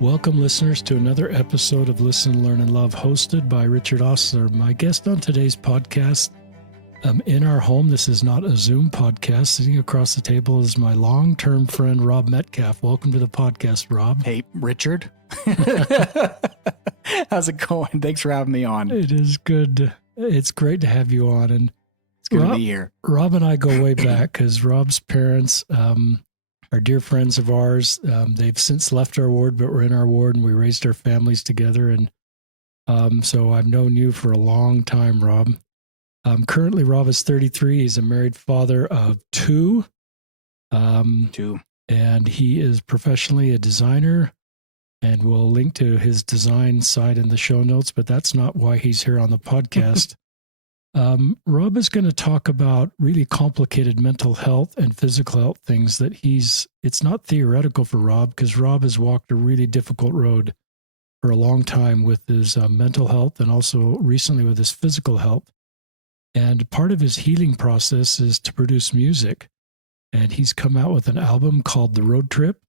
Welcome, listeners, to another episode of Listen, Learn, and Love, hosted by Richard Ostler. My guest on today's podcast, in our home. This is not a Zoom podcast. Sitting across the table is my long-term friend, Rob Metcalf. Welcome to the podcast, Rob. Hey, Richard. How's it going? Thanks for having me on. It is good. It's great to have you on. And It's good to be here. Rob and I go way back because Rob's parents are dear friends of ours. They've since left our ward, but we're in our ward, and we raised our families together. And so I've known you for a long time, Rob. Currently, Rob is 33. He's a married father of two. And he is professionally a designer. And we'll link to his design site in the show notes, but that's not why he's here on the podcast. Rob is going to talk about really complicated mental health and physical health things that it's not theoretical for Rob, because Rob has walked a really difficult road for a long time with his mental health and also recently with his physical health. And part of his healing process is to produce music. And he's come out with an album called The Road Trip.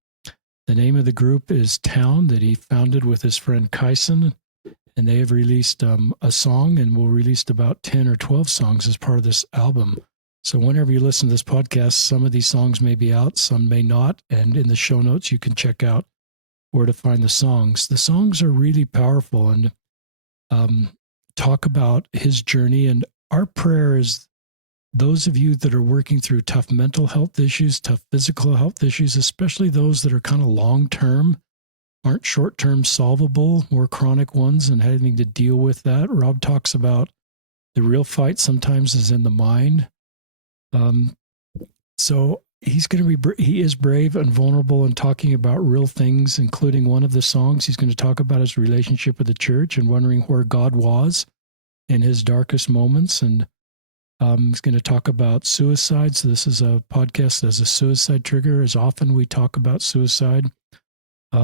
The name of the group is Town, that he founded with his friend Kyson. And they have released a song, and will release about 10 or 12 songs as part of this album. So whenever you listen to this podcast, some of these songs may be out, some may not. And in the show notes, you can check out where to find the songs. The songs are really powerful and talk about his journey. And our prayer is those of you that are working through tough mental health issues, tough physical health issues, especially those that are kind of long-term, aren't short-term solvable, more chronic ones, and having to deal with that. Rob talks about the real fight sometimes is in the mind. So he's going to be, he is brave and vulnerable and talking about real things, including one of the songs. He's going to talk about his relationship with the church and wondering where God was in his darkest moments. And he's going to talk about suicide. So this is a podcast as a suicide trigger. As often we talk about suicide,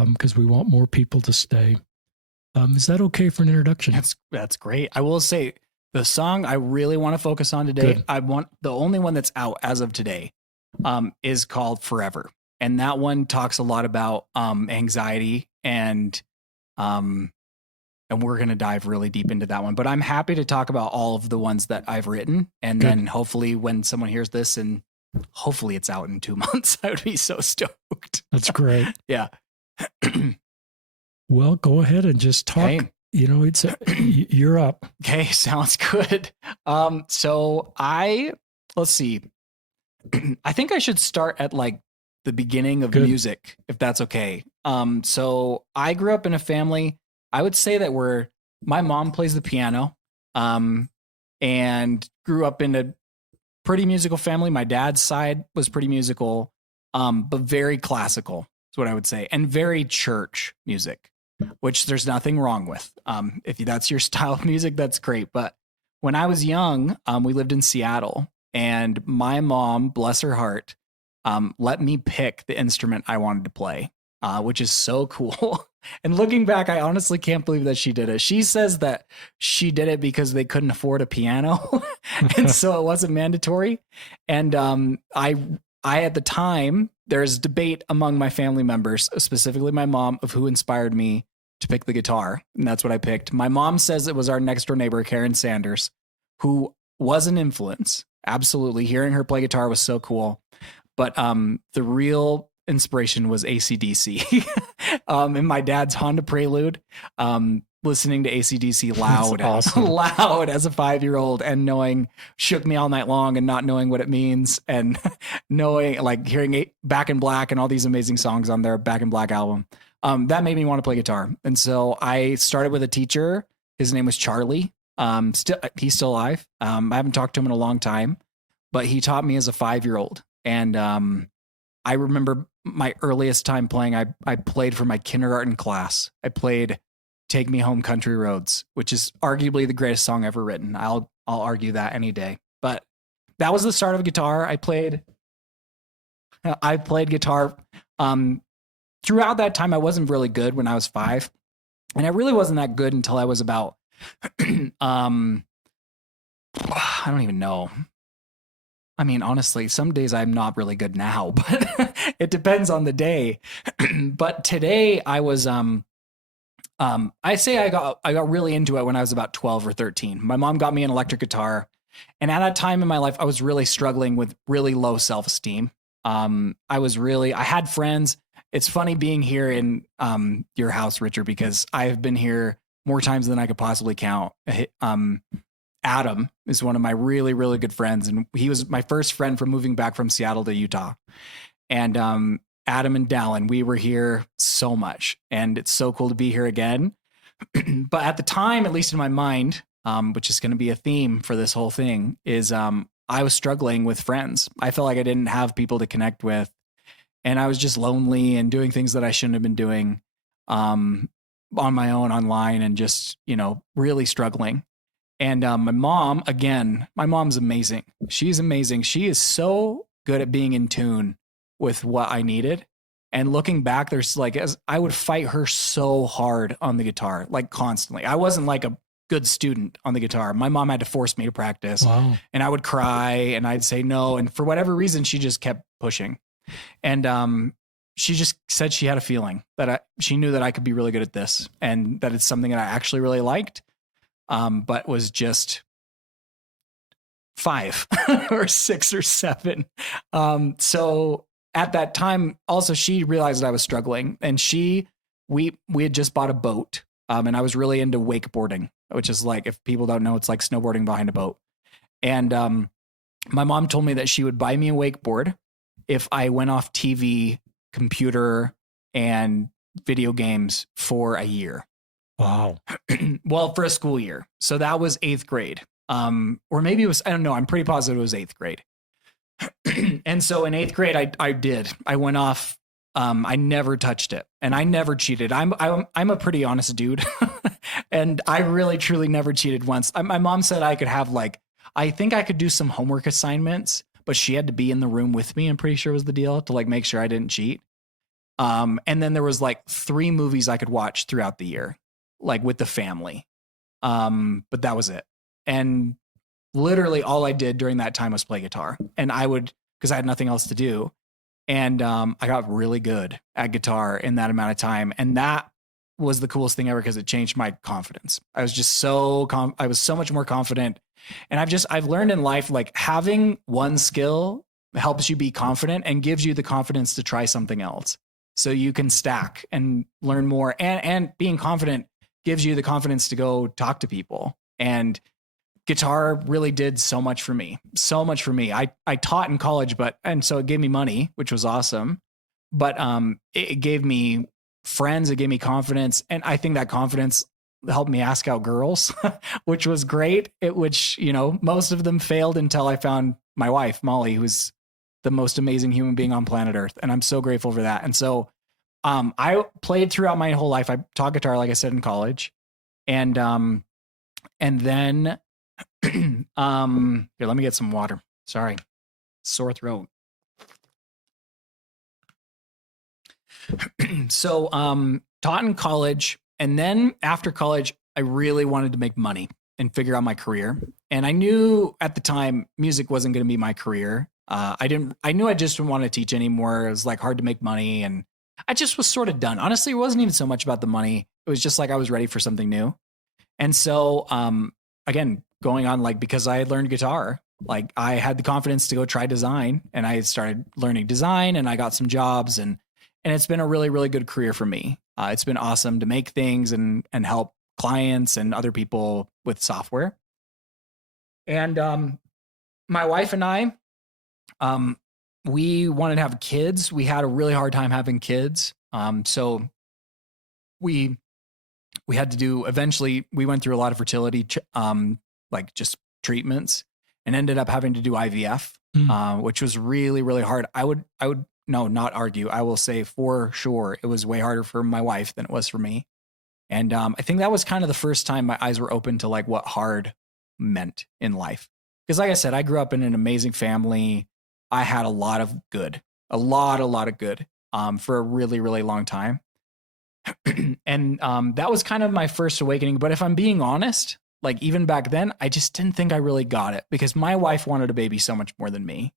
because we want more people to stay. Is that okay for an introduction? That's great. I will say the song I really want to focus on today, Good. The only one that's out as of today, is called Forever. And that one talks a lot about anxiety and we're going to dive really deep into that one. But I'm happy to talk about all of the ones that I've written. And Good. then hopefully when someone hears this, and hopefully it's out in 2 months, I would be so stoked. That's great. Yeah. Well, go ahead and just talk. Hey. You're up. Okay, sounds good. Let's see. I think I should start at like the beginning of Good. music, if that's okay. So I grew up in a family, I would say that my mom plays the piano, and grew up in a pretty musical family. My dad's side was pretty musical, but very classical is what I would say, and very church music, which there's nothing wrong with. If that's your style of music, that's great. But when I was young, we lived in Seattle, and my mom, bless her heart, let me pick the instrument I wanted to play, which is so cool. And looking back, I honestly can't believe that she did it. She says that she did it because they couldn't afford a piano, and so it wasn't mandatory. And I at the time, there's debate among my family members, specifically my mom, of who inspired me to pick the guitar. And that's what I picked. My mom says it was our next door neighbor, Karen Sanders, who was an influence. Absolutely. Hearing her play guitar was so cool. But the real inspiration was AC/DC. In my dad's Honda Prelude, listening to AC/DC loud, awesome. loud as a 5-year-old, and shook me all night long, and not knowing what it means, and hearing Back in Black and all these amazing songs on their Back in Black album. That made me want to play guitar. And so I started with a teacher. His name was Charlie. He's still alive. I haven't talked to him in a long time, but he taught me as a 5-year-old. And I remember my earliest time playing, I played for my kindergarten class. I played Take Me Home Country Roads, which is arguably the greatest song ever written. I'll argue that any day. But that was the start of guitar. I played guitar. Throughout that time, I wasn't really good when I was 5. And I really wasn't that good until I was about, I don't even know, I mean, honestly, some days I'm not really good now, but it depends on the day. But today I was I say I got really into it when I was about 12 or 13. My mom got me an electric guitar, and at that time in my life I was really struggling with really low self-esteem. I had friends. It's funny being here in your house, Richard, because I've been here more times than I could possibly count. Adam is one of my really, really good friends, and he was my first friend from moving back from Seattle to Utah. And Adam and Dallin, we were here so much, and it's so cool to be here again. But at the time, at least in my mind, which is going to be a theme for this whole thing, is I was struggling with friends. I felt like I didn't have people to connect with, and I was just lonely and doing things that I shouldn't have been doing on my own online, and just really struggling. And my mom, again, my mom's amazing. She's amazing. She is so good at being in tune with what I needed. And looking back, there's as I would fight her so hard on the guitar, like constantly. I wasn't like a good student on the guitar. My mom had to force me to practice. Wow. And I would cry and I'd say no. And for whatever reason, she just kept pushing. And she just said she had a feeling that she knew that I could be really good at this, and that it's something that I actually really liked. But was just 5 or 6 or 7. So at that time, also she realized that I was struggling, and we had just bought a boat, and I was really into wakeboarding, which is like, if people don't know, it's like snowboarding behind a boat. And my mom told me that she would buy me a wakeboard if I went off TV, computer, and video games for a year. Wow. Well, for a school year. So that was 8th grade. Or maybe it was, I don't know. I'm pretty positive it was 8th grade. And so in 8th grade, I went off. I never touched it, and I never cheated. I'm a pretty honest dude. And I really, truly never cheated once. My mom said I could have I think I could do some homework assignments, but she had to be in the room with me. I'm pretty sure was the deal, to make sure I didn't cheat. And then there was 3 movies I could watch throughout the year, with the family. But that was it. And literally all I did during that time was play guitar. And because I had nothing else to do. And I got really good at guitar in that amount of time. And that was the coolest thing ever, because it changed my confidence. I was just I was so much more confident. And I've learned in life, having one skill helps you be confident and gives you the confidence to try something else, so you can stack and learn more. And being confident gives you the confidence to go talk to people. And guitar really did so much for me. So much for me. I taught in college, and so it gave me money, which was awesome. But it gave me friends, it gave me confidence. And I think that confidence helped me ask out girls, which was great. Which most of them failed until I found my wife, Molly, who's the most amazing human being on planet Earth. And I'm so grateful for that. And so I played throughout my whole life. I taught guitar, like I said, in college. And then here, let me get some water. Sorry. Sore throat. So taught in college. And then after college, I really wanted to make money and figure out my career. And I knew at the time music wasn't going to be my career. I knew I just didn't want to teach anymore. It was hard to make money, and I just was sort of done. Honestly, it wasn't even so much about the money. It was just I was ready for something new. And so, again, going on because I had learned guitar, I had the confidence to go try design, and I started learning design, and I got some jobs, and it's been a really, really good career for me. It's been awesome to make things and help clients and other people with software. And my wife and I, we wanted to have kids. We had a really hard time having kids. So we had to do, eventually we went through a lot of fertility, just treatments, and ended up having to do IVF, which was really, really hard. I would not argue. I will say for sure it was way harder for my wife than it was for me. And I think that was kind of the first time my eyes were open to what hard meant in life. Because like I said, I grew up in an amazing family. I had a lot of good, a lot of good for a really, really long time. And that was kind of my first awakening. But if I'm being honest, like even back then, I just didn't think I really got it because my wife wanted a baby so much more than me.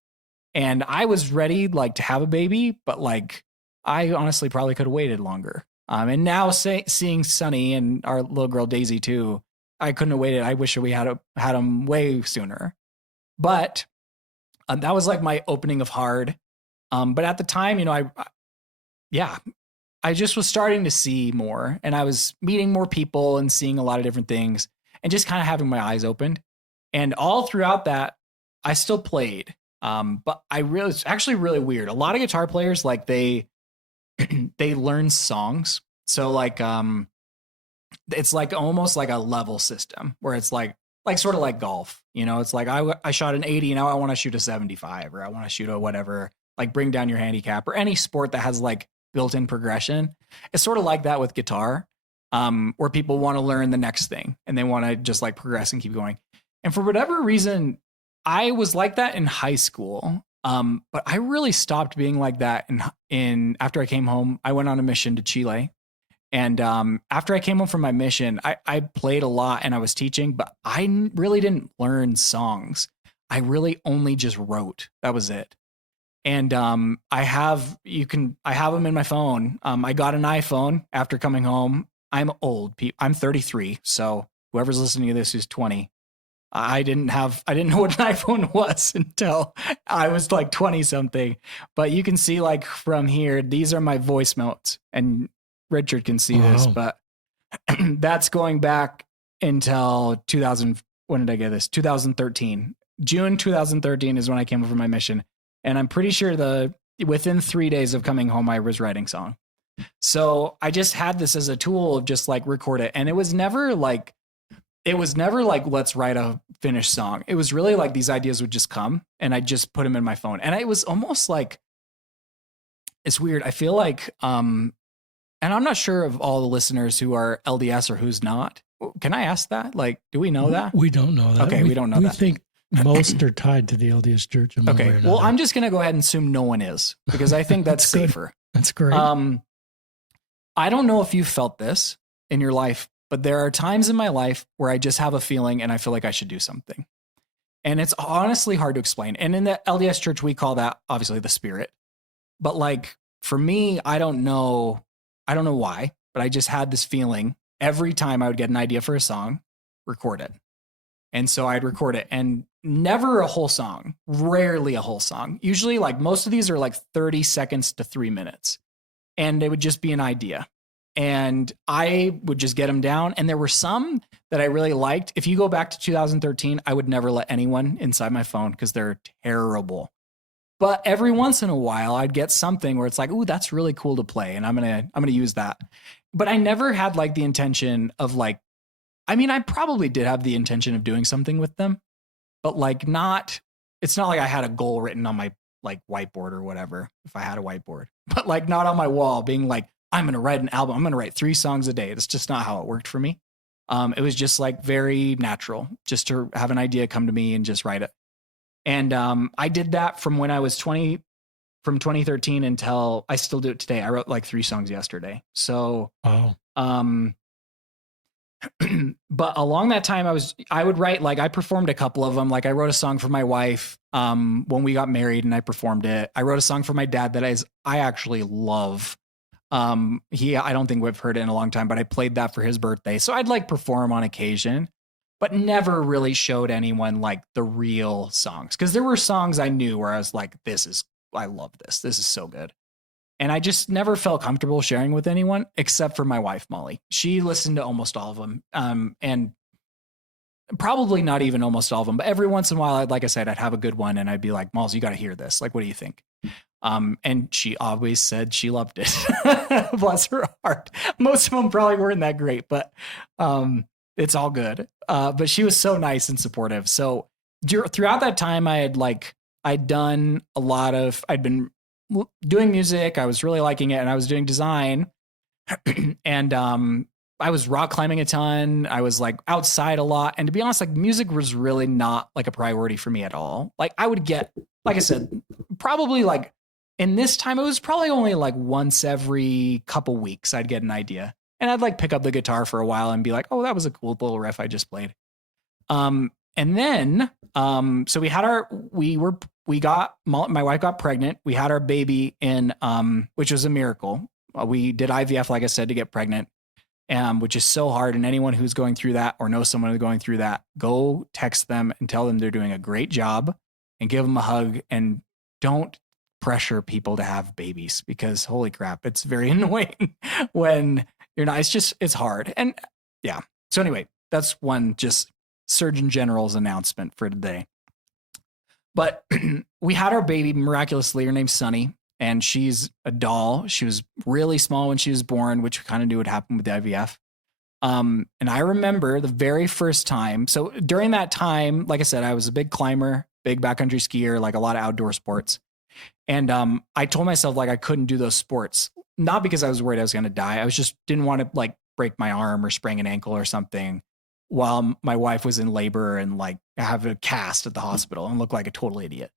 And I was ready like to have a baby, but like I honestly probably could have waited longer. And now seeing Sunny and our little girl Daisy too, I couldn't have waited. I wish we had them way sooner. But that was like my opening of hard. But at the time, yeah, I just was starting to see more, and I was meeting more people and seeing a lot of different things, and just kind of having my eyes opened. And all throughout that, I still played. But it's actually really weird. A lot of guitar players, like they learn songs. So like, it's like almost like a level system where it's like sort of like golf, it's like I shot an 80. Now I want to shoot a 75, or I want to shoot a whatever, like bring down your handicap, or any sport that has like built-in progression. It's sort of like that with guitar, where people want to learn the next thing and they want to just like progress and keep going. And for whatever reason, I was like that in high school. But I really stopped being like that in after I came home. I went on a mission to Chile. And after I came home from my mission, I played a lot and I was teaching, but I really didn't learn songs. I really only just wrote. That was it. And I have them in my phone. I got an iPhone after coming home. I'm old. I'm 33. So whoever's listening to this who's 20, I didn't know what an iPhone was until I was like 20 something. But you can see like from here, these are my voice notes, and Richard can see this, but that's going back until 2000. When did I get this? 2013. June 2013 is when I came over my mission. And I'm pretty sure within 3 days of coming home, I was writing song. So I just had this as a tool of just like record it. And it was never like, let's write a finished song. It was really like these ideas would just come and I just put them in my phone. And it was almost like, it's weird. I feel like, and I'm not sure of all the listeners who are LDS or who's not. Can I ask that? Like, do we know that? We don't know that. Okay, we don't know that. We think most are tied to the LDS Church in one way or another. Well, I'm just going to go ahead and assume no one is, because I think that's safer. That's great. I don't know if you felt this in your life, but there are times in my life where I just have a feeling and I feel like I should do something. And it's honestly hard to explain. And in the LDS Church, we call that obviously the Spirit. But like for me, I don't know why, but I just had this feeling every time I would get an idea for a song, record it. And so I'd record it, and never a whole song, rarely a whole song. Usually like most of these are like 30 seconds to 3 minutes, and it would just be an idea. And I would just get them down. And there were some that I really liked. If you go back to 2013, I would never let anyone inside my phone because they're terrible. But every once in a while, I'd get something where it's like, ooh, that's really cool to play, and I'm gonna use that. But I never had like the intention of like, I mean, I probably did have the intention of doing something with them, but like it's not like I had a goal written on my like whiteboard or whatever, if I had a whiteboard, but like not on my wall being like, I'm gonna write an album, I'm gonna write 3 songs a day. That's just not how it worked for me. It was just like very natural, just to have an idea come to me and just write it. And I did that from when I was 20, from 2013 until I still do it today. I wrote like 3 songs yesterday. So, wow. But along that time, I would write, like I performed a couple of them. Like I wrote a song for my wife when we got married, and I performed it. I wrote a song for my dad that I actually love. I don't think we've heard it in a long time, but I played that for his birthday. So I'd like perform on occasion, but never really showed anyone like the real songs. Cause there were songs I knew where I was like, I love this. This is so good. And I just never felt comfortable sharing with anyone except for my wife, Molly. She listened to almost all of them. And probably not even almost all of them, but every once in a while, like I said, I'd have a good one and I'd be like, Malls, you got to hear this. Like, what do you think? And she always said she loved it. Bless her heart. Most of them probably weren't that great, but it's all good. But she was so nice and supportive. So throughout that time, I'd been doing music. I was really liking it, and I was doing design. And I was rock climbing a ton. I was like outside a lot. And to be honest, like music was really not like a priority for me at all. Like I would get, like I said, probably like in this time, it was probably only like once every couple weeks I'd get an idea. And I'd like pick up the guitar for a while and be like, oh, that was a cool little riff I just played. And then, so my wife got pregnant. We had our baby in, which was a miracle. We did IVF, like I said, to get pregnant, which is so hard. And anyone who's going through that or knows someone who's going through that, go text them and tell them they're doing a great job and give them a hug, and don't pressure people to have babies, because holy crap, it's very annoying when you're not, it's hard. And yeah. So anyway, that's one just Surgeon General's announcement for today. But we had our baby miraculously. Her name's Sunny, and she's a doll. She was really small when she was born, which we kind of knew would happen with the IVF. And I remember the very first time. So during that time, like I said, I was a big climber, big backcountry skier, like a lot of outdoor sports. And I told myself like I couldn't do those sports, not because I was worried I was going to die. I was just didn't want to like break my arm or sprain an ankle or something while my wife was in labor and like have a cast at the hospital and look like a total idiot.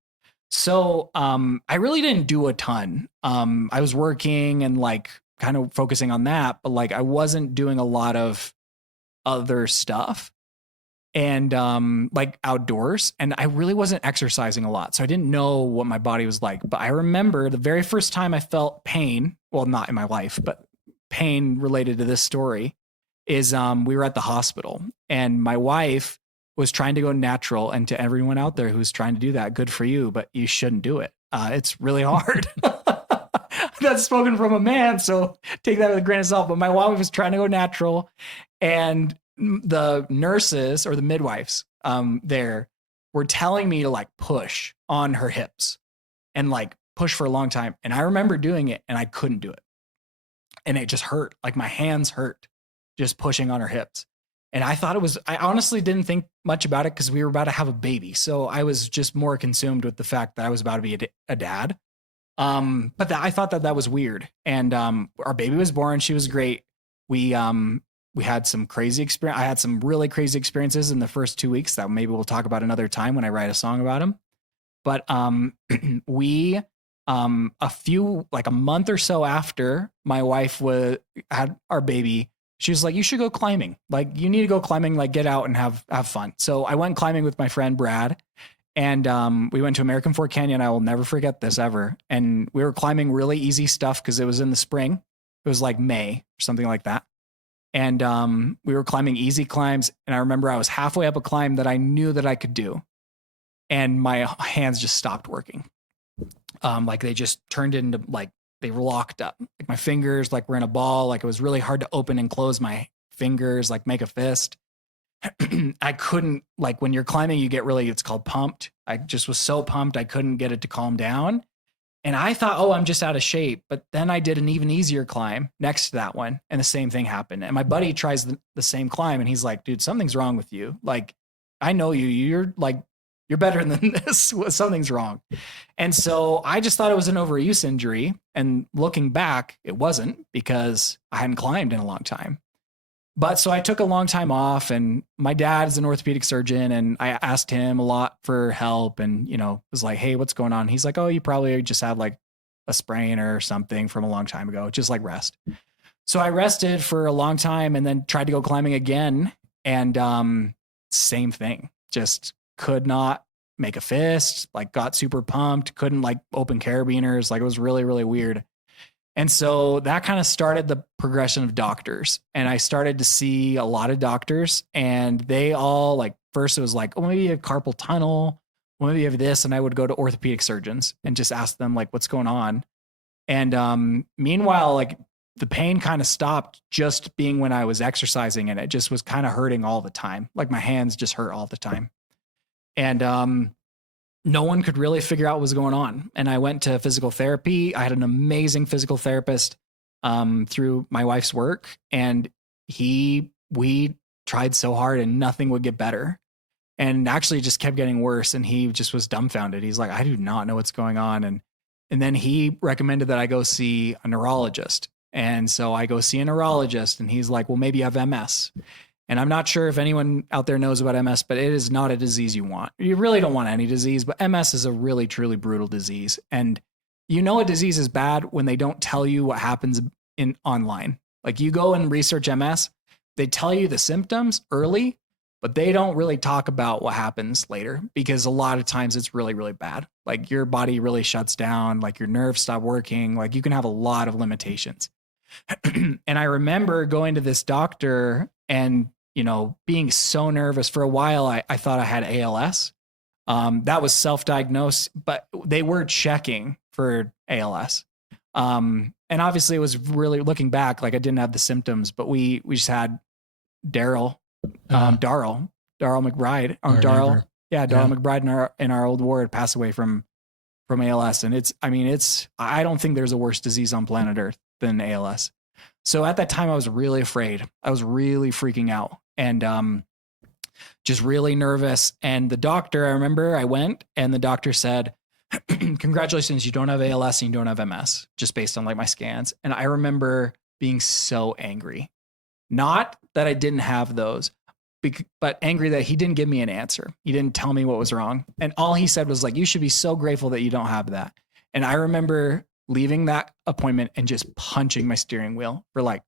So I really didn't do a ton. I was working and like kind of focusing on that, but like I wasn't doing a lot of other stuff and like outdoors, and I really wasn't exercising a lot. So I didn't know what my body was like. But I remember the very first time I felt pain, well, not in my life, but pain related to this story, is we were at the hospital and my wife was trying to go natural. And to everyone out there who's trying to do that, good for you, but you shouldn't do it. It's really hard. That's spoken from a man, so take that with a grain of salt. But my wife was trying to go natural, and the nurses or the midwives there were telling me to like push on her hips and like push for a long time. And I remember doing it and I couldn't do it. And it just hurt. Like my hands hurt just pushing on her hips. And I honestly didn't think much about it because we were about to have a baby. So I was just more consumed with the fact that I was about to be a dad. But I thought that was weird. And our baby was born. She was great. We had some crazy experience. I had some really crazy experiences in the first 2 weeks that maybe we'll talk about another time when I write a song about them. But we like a month or so after my wife had our baby, she was like, you should go climbing. Like you need to go climbing, like get out and have fun. So I went climbing with my friend Brad, and we went to American Fork Canyon. I will never forget this ever. And we were climbing really easy stuff because it was in the spring. It was like May or something like that. And we were climbing easy climbs. And I remember I was halfway up a climb that I knew that I could do. And my hands just stopped working. Like they just turned into like, they were locked up. Like my fingers, like were in a ball. Like it was really hard to open and close my fingers, like make a fist. I couldn't, like when you're climbing, you get really, it's called pumped. I just was so pumped. I couldn't get it to calm down. And I thought, oh, I'm just out of shape. But then I did an even easier climb next to that one. And the same thing happened. And my buddy tries the same climb. And he's like, dude, something's wrong with you. Like, I know you, you're better than this. Something's wrong. And so I just thought it was an overuse injury. And looking back, it wasn't, because I hadn't climbed in a long time. But so I took a long time off, and my dad is an orthopedic surgeon, and I asked him a lot for help, and, was like, hey, what's going on? He's like, oh, you probably just had like a sprain or something from a long time ago. Just like rest. So I rested for a long time and then tried to go climbing again. And same thing, just could not make a fist, like got super pumped, couldn't like open carabiners. Like it was really, really weird. And so that kind of started the progression of doctors. And I started to see a lot of doctors, and they all like, first it was like, oh, maybe you have carpal tunnel. Well, maybe you have this. And I would go to orthopedic surgeons and just ask them like, what's going on? And meanwhile, like the pain kind of stopped just being when I was exercising, and it just was kind of hurting all the time. Like my hands just hurt all the time. And no one could really figure out what was going on. And I went to physical therapy. I had an amazing physical therapist through my wife's work. And we tried so hard and nothing would get better. And actually just kept getting worse. And he just was dumbfounded. He's like, I do not know what's going on. And then he recommended that I go see a neurologist. And so I go see a neurologist, and he's like, well, maybe you have MS. And I'm not sure if anyone out there knows about MS, but it is not a disease you want. You really don't want any disease, but MS is a really, truly brutal disease. And you know a disease is bad when they don't tell you what happens online. Like you go and research MS, they tell you the symptoms early, but they don't really talk about what happens later because a lot of times it's really, really bad. Like your body really shuts down, like your nerves stop working, like you can have a lot of limitations. And I remember going to this doctor and, being so nervous for a while. I thought I had ALS. That was self-diagnosed, but they were checking for ALS. And obviously it was really looking back, like I didn't have the symptoms, but we just had Daryl, Darrell McBride, Darrell. Yeah, Darrell McBride in our old ward passed away from ALS. And I don't think there's a worse disease on planet Earth than ALS. So at that time I was really afraid. I was really freaking out and, just really nervous. And the doctor, I remember I went and the doctor said, congratulations, you don't have ALS and you don't have MS, just based on like my scans. And I remember being so angry, not that I didn't have those, but angry that he didn't give me an answer. He didn't tell me what was wrong. And all he said was like, you should be so grateful that you don't have that. And I remember leaving that appointment and just punching my steering wheel for like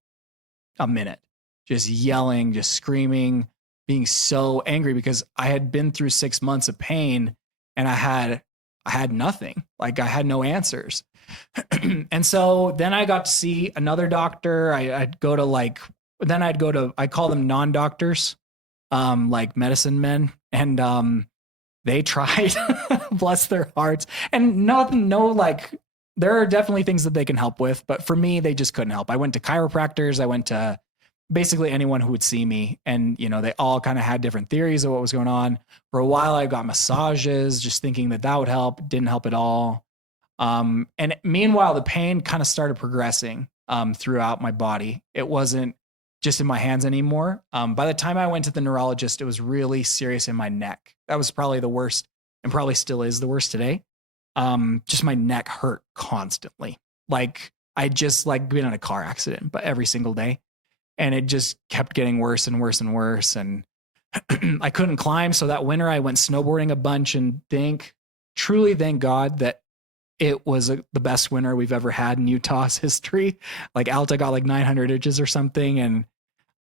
a minute, just yelling, just screaming, being so angry because I had been through 6 months of pain and I had nothing. Like I had no answers. And so then I got to see another doctor. I'd go to I call them non-doctors, like medicine men. And they tried, bless their hearts. And there are definitely things that they can help with. But for me, they just couldn't help. I went to chiropractors. I went to basically anyone who would see me. And, they all kind of had different theories of what was going on. For a while, I got massages, just thinking that would help. Didn't help at all. And meanwhile, the pain kind of started progressing throughout my body. It wasn't just in my hands anymore. By the time I went to the neurologist, it was really serious in my neck. That was probably the worst and probably still is the worst today. Just my neck hurt constantly. Like I just been in a car accident, but every single day. And it just kept getting worse and worse and worse. And I couldn't climb. So that winter I went snowboarding a bunch and truly thank God that it was the best winter we've ever had in Utah's history. Like Alta got like 900 inches or something. And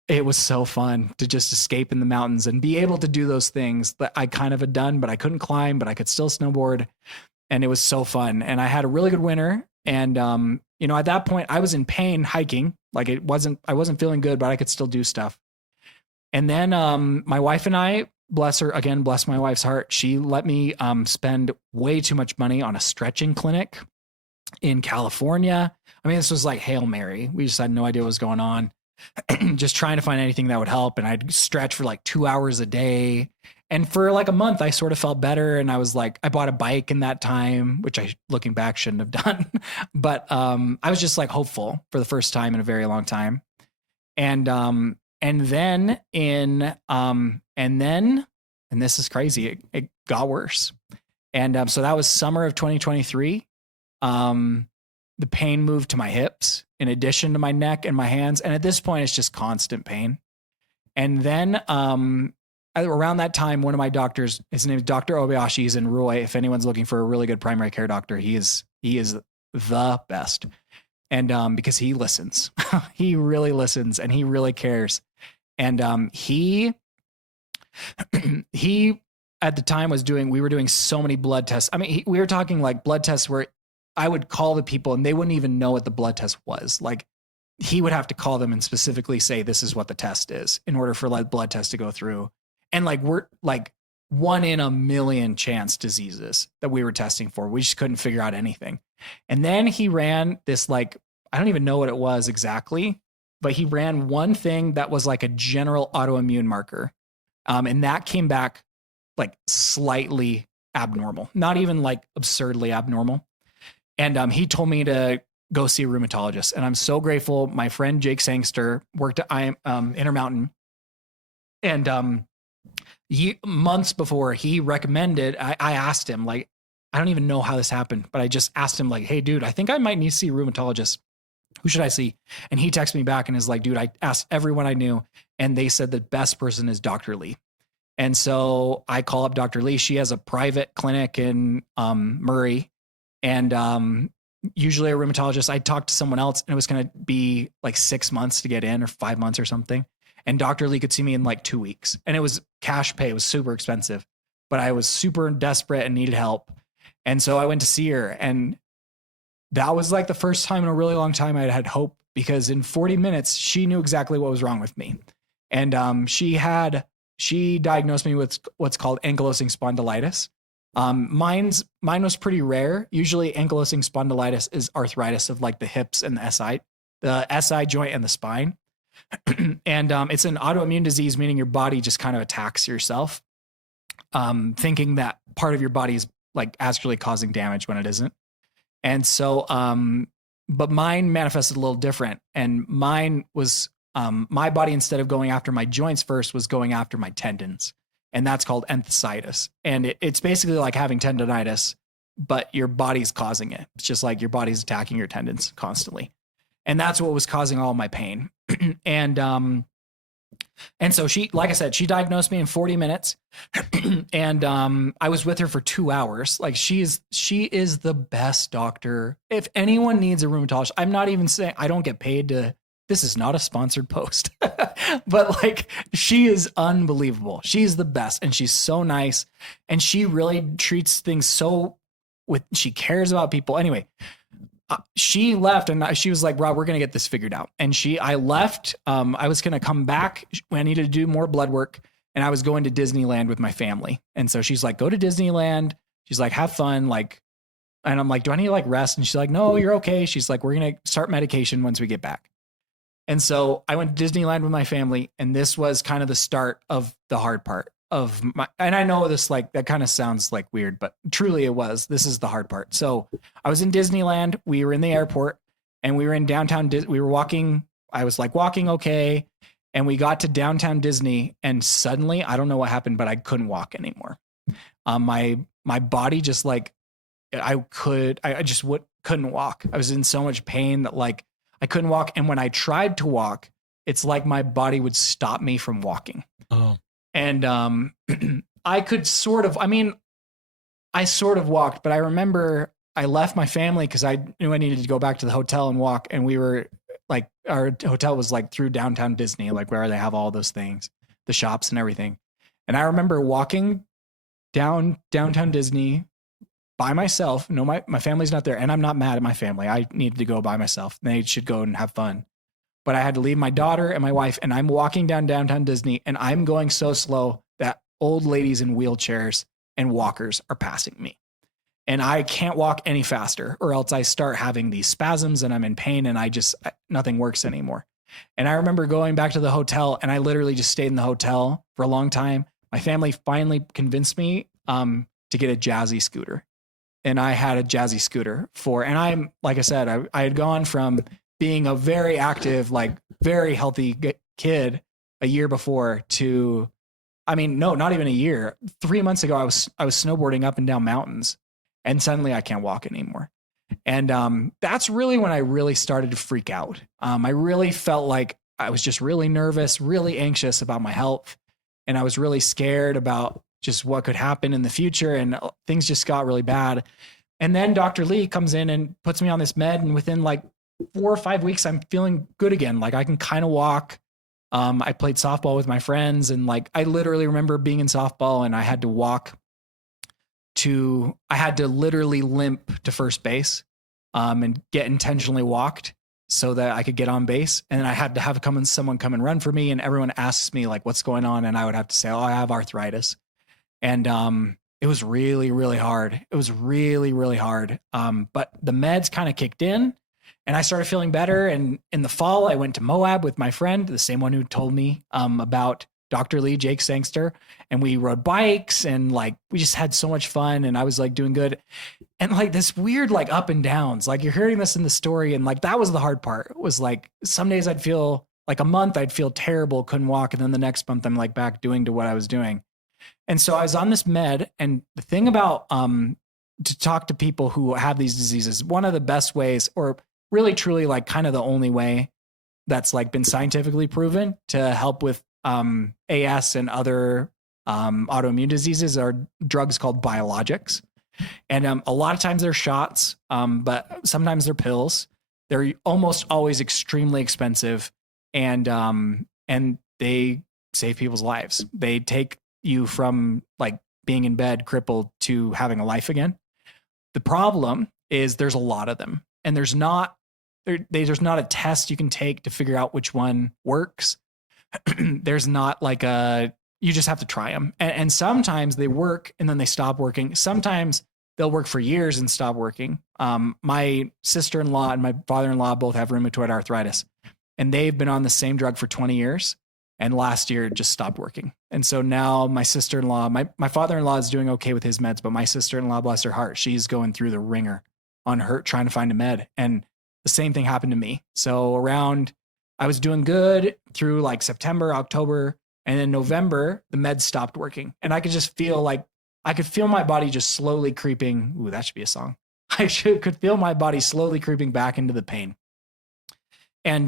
it was so fun to just escape in the mountains and be able to do those things that I kind of had done, but I couldn't climb, but I could still snowboard. And it was so fun. And I had a really good winter. And, at that point I was in pain hiking. Like I wasn't feeling good, but I could still do stuff. And then, my wife and I, bless my wife's heart. She let me, spend way too much money on a stretching clinic in California. I mean, this was like Hail Mary. We just had no idea what was going on. Just trying to find anything that would help. And I'd stretch for like 2 hours a day. And for like a month, I sort of felt better. And I was like, I bought a bike in that time, which I, looking back, shouldn't have done. But I was just like hopeful for the first time in a very long time. And then and this is crazy, it got worse. And so that was summer of 2023. The pain moved to my hips in addition to my neck and my hands. And at this point, it's just constant pain. And then around that time, one of my doctors, his name is Dr. Obayashi. He's in Roy. If anyone's looking for a really good primary care doctor, he is the best. And because he listens, he really listens and he really cares. And he at the time we were doing so many blood tests. I mean, we were talking like blood tests where I would call the people and they wouldn't even know what the blood test was. Like he would have to call them and specifically say, this is what the test is in order for like blood test to go through. And like, we're like 1 in a million chance diseases that we were testing for. We just couldn't figure out anything. And then he ran this, like, I don't even know what it was exactly, but he ran one thing that was like a general autoimmune marker. And that came back like slightly abnormal, not even like absurdly abnormal. And he told me to go see a rheumatologist. And I'm so grateful. My friend Jake Sangster worked at Intermountain. And months before he recommended, I asked him, like, I don't even know how this happened, but I just asked him, like, hey, dude, I think I might need to see a rheumatologist. Who should I see? And he texted me back and is like, dude, I asked everyone I knew, and they said the best person is Dr. Lee. And so I call up Dr. Lee. She has a private clinic in Murray. And usually a rheumatologist, I talked to someone else and it was going to be like 6 months to get in or 5 months or something. and Dr. Lee could see me in like 2 weeks, and it was cash pay. It was super expensive, but I was super desperate and needed help. And so I went to see her, and that was like the first time in a really long time I had hope, because in 40 minutes, she knew exactly what was wrong with me. And she diagnosed me with what's called ankylosing spondylitis. Mine was pretty rare. Usually ankylosing spondylitis is arthritis of like the hips and the SI joint and the spine. And it's an autoimmune disease, meaning your body just kind of attacks yourself, thinking that part of your body is like actually causing damage when it isn't. And so, but mine manifested a little different. And mine was, my body, instead of going after my joints first, was going after my tendons. And that's called enthesitis. And it's basically like having tendonitis, but your body's causing it. It's just like your body's attacking your tendons constantly. And that's what was causing all my pain. And so she, like I said, she diagnosed me in 40 minutes. And I was with her for 2 hours. Like she is the best doctor. If anyone needs a rheumatologist, I'm not even saying, I don't get paid to, this is not a sponsored post, but like she is unbelievable. She's the best, and she's so nice, and she really treats things she cares about people. Anyway, she left, and she was like, Rob, we're going to get this figured out. And I left. I was going to come back when I needed to do more blood work, and I was going to Disneyland with my family. And so she's like, go to Disneyland. She's like, have fun. Like, and I'm like, do I need to like rest? And she's like, no, you're okay. She's like, we're going to start medication once we get back. And so I went to Disneyland with my family, and this was kind of the start of the hard part of my, and I know this, like, that kind of sounds like weird, but truly this is the hard part. So I was in Disneyland, we were in the airport, and we were in downtown, we were walking, I was like walking okay, and we got to downtown Disney, and suddenly, I don't know what happened, but I couldn't walk anymore. My body just like, I just couldn't walk. I was in so much pain that like, I couldn't walk. And when I tried to walk, it's like my body would stop me from walking. Oh. And I could sort of walked, but I remember I left my family because I knew I needed to go back to the hotel and walk. And we were like, our hotel was like through downtown Disney, like where they have all those things, the shops and everything. And I remember walking downtown Disney by myself. No, my family's not there, and I'm not mad at my family. I needed to go by myself. They should go and have fun. But I had to leave my daughter and my wife, and I'm walking down downtown Disney, and I'm going so slow that old ladies in wheelchairs and walkers are passing me. And I can't walk any faster, or else I start having these spasms and I'm in pain, and nothing works anymore. And I remember going back to the hotel, and I literally just stayed in the hotel for a long time. My family finally convinced me to get a Jazzy scooter. And I had a Jazzy scooter and I'm, like I said, I had gone from being a very active, like very healthy kid a year before to, I mean, no, not even a year. 3 months ago, I was snowboarding up and down mountains, and suddenly I can't walk anymore. And that's really when I really started to freak out. I really felt like I was just really nervous, really anxious about my health. And I was really scared about just what could happen in the future, and things just got really bad. And then Dr. Lee comes in and puts me on this med, and within like 4 or 5 weeks, I'm feeling good again. Like I can kind of walk. I played softball with my friends, and like I literally remember being in softball, and I had to literally limp to first base and get intentionally walked so that I could get on base. And then I had to have someone come and run for me, and everyone asks me like, what's going on? And I would have to say, oh, I have arthritis. And it was really, really hard. It was really, really hard. But the meds kind of kicked in, and I started feeling better. And in the fall, I went to Moab with my friend, the same one who told me about Dr. Lee, Jake Sangster, and we rode bikes, and like we just had so much fun, and I was like doing good. And like this weird like up and downs, like you're hearing this in the story, and like that was the hard part. It was like some days I'd feel like a month I'd feel terrible, couldn't walk, and then the next month I'm like back doing to what I was doing. And so I was on this med, and the thing about to talk to people who have these diseases, one of the best ways, or really truly like kind of the only way that's like been scientifically proven to help with AS and other autoimmune diseases, are drugs called biologics. And a lot of times they're shots, but sometimes they're pills. They're almost always extremely expensive, and they save people's lives. They take you from like being in bed crippled to having a life again. The problem is there's a lot of them, and there's not a test you can take to figure out which one works. There's not like you just have to try them. And sometimes they work and then they stop working. Sometimes they'll work for years and stop working. My sister-in-law and my father-in-law both have rheumatoid arthritis, and they've been on the same drug for 20 years. And last year it just stopped working. And so now my sister-in-law, my father-in-law is doing okay with his meds, but my sister-in-law, bless her heart, she's going through the ringer on her trying to find a med. And the same thing happened to me. So I was doing good through like September, October, and then November, the meds stopped working. And I could just feel I could feel my body just slowly creeping. Ooh, that should be a song. Could feel my body slowly creeping back into the pain. And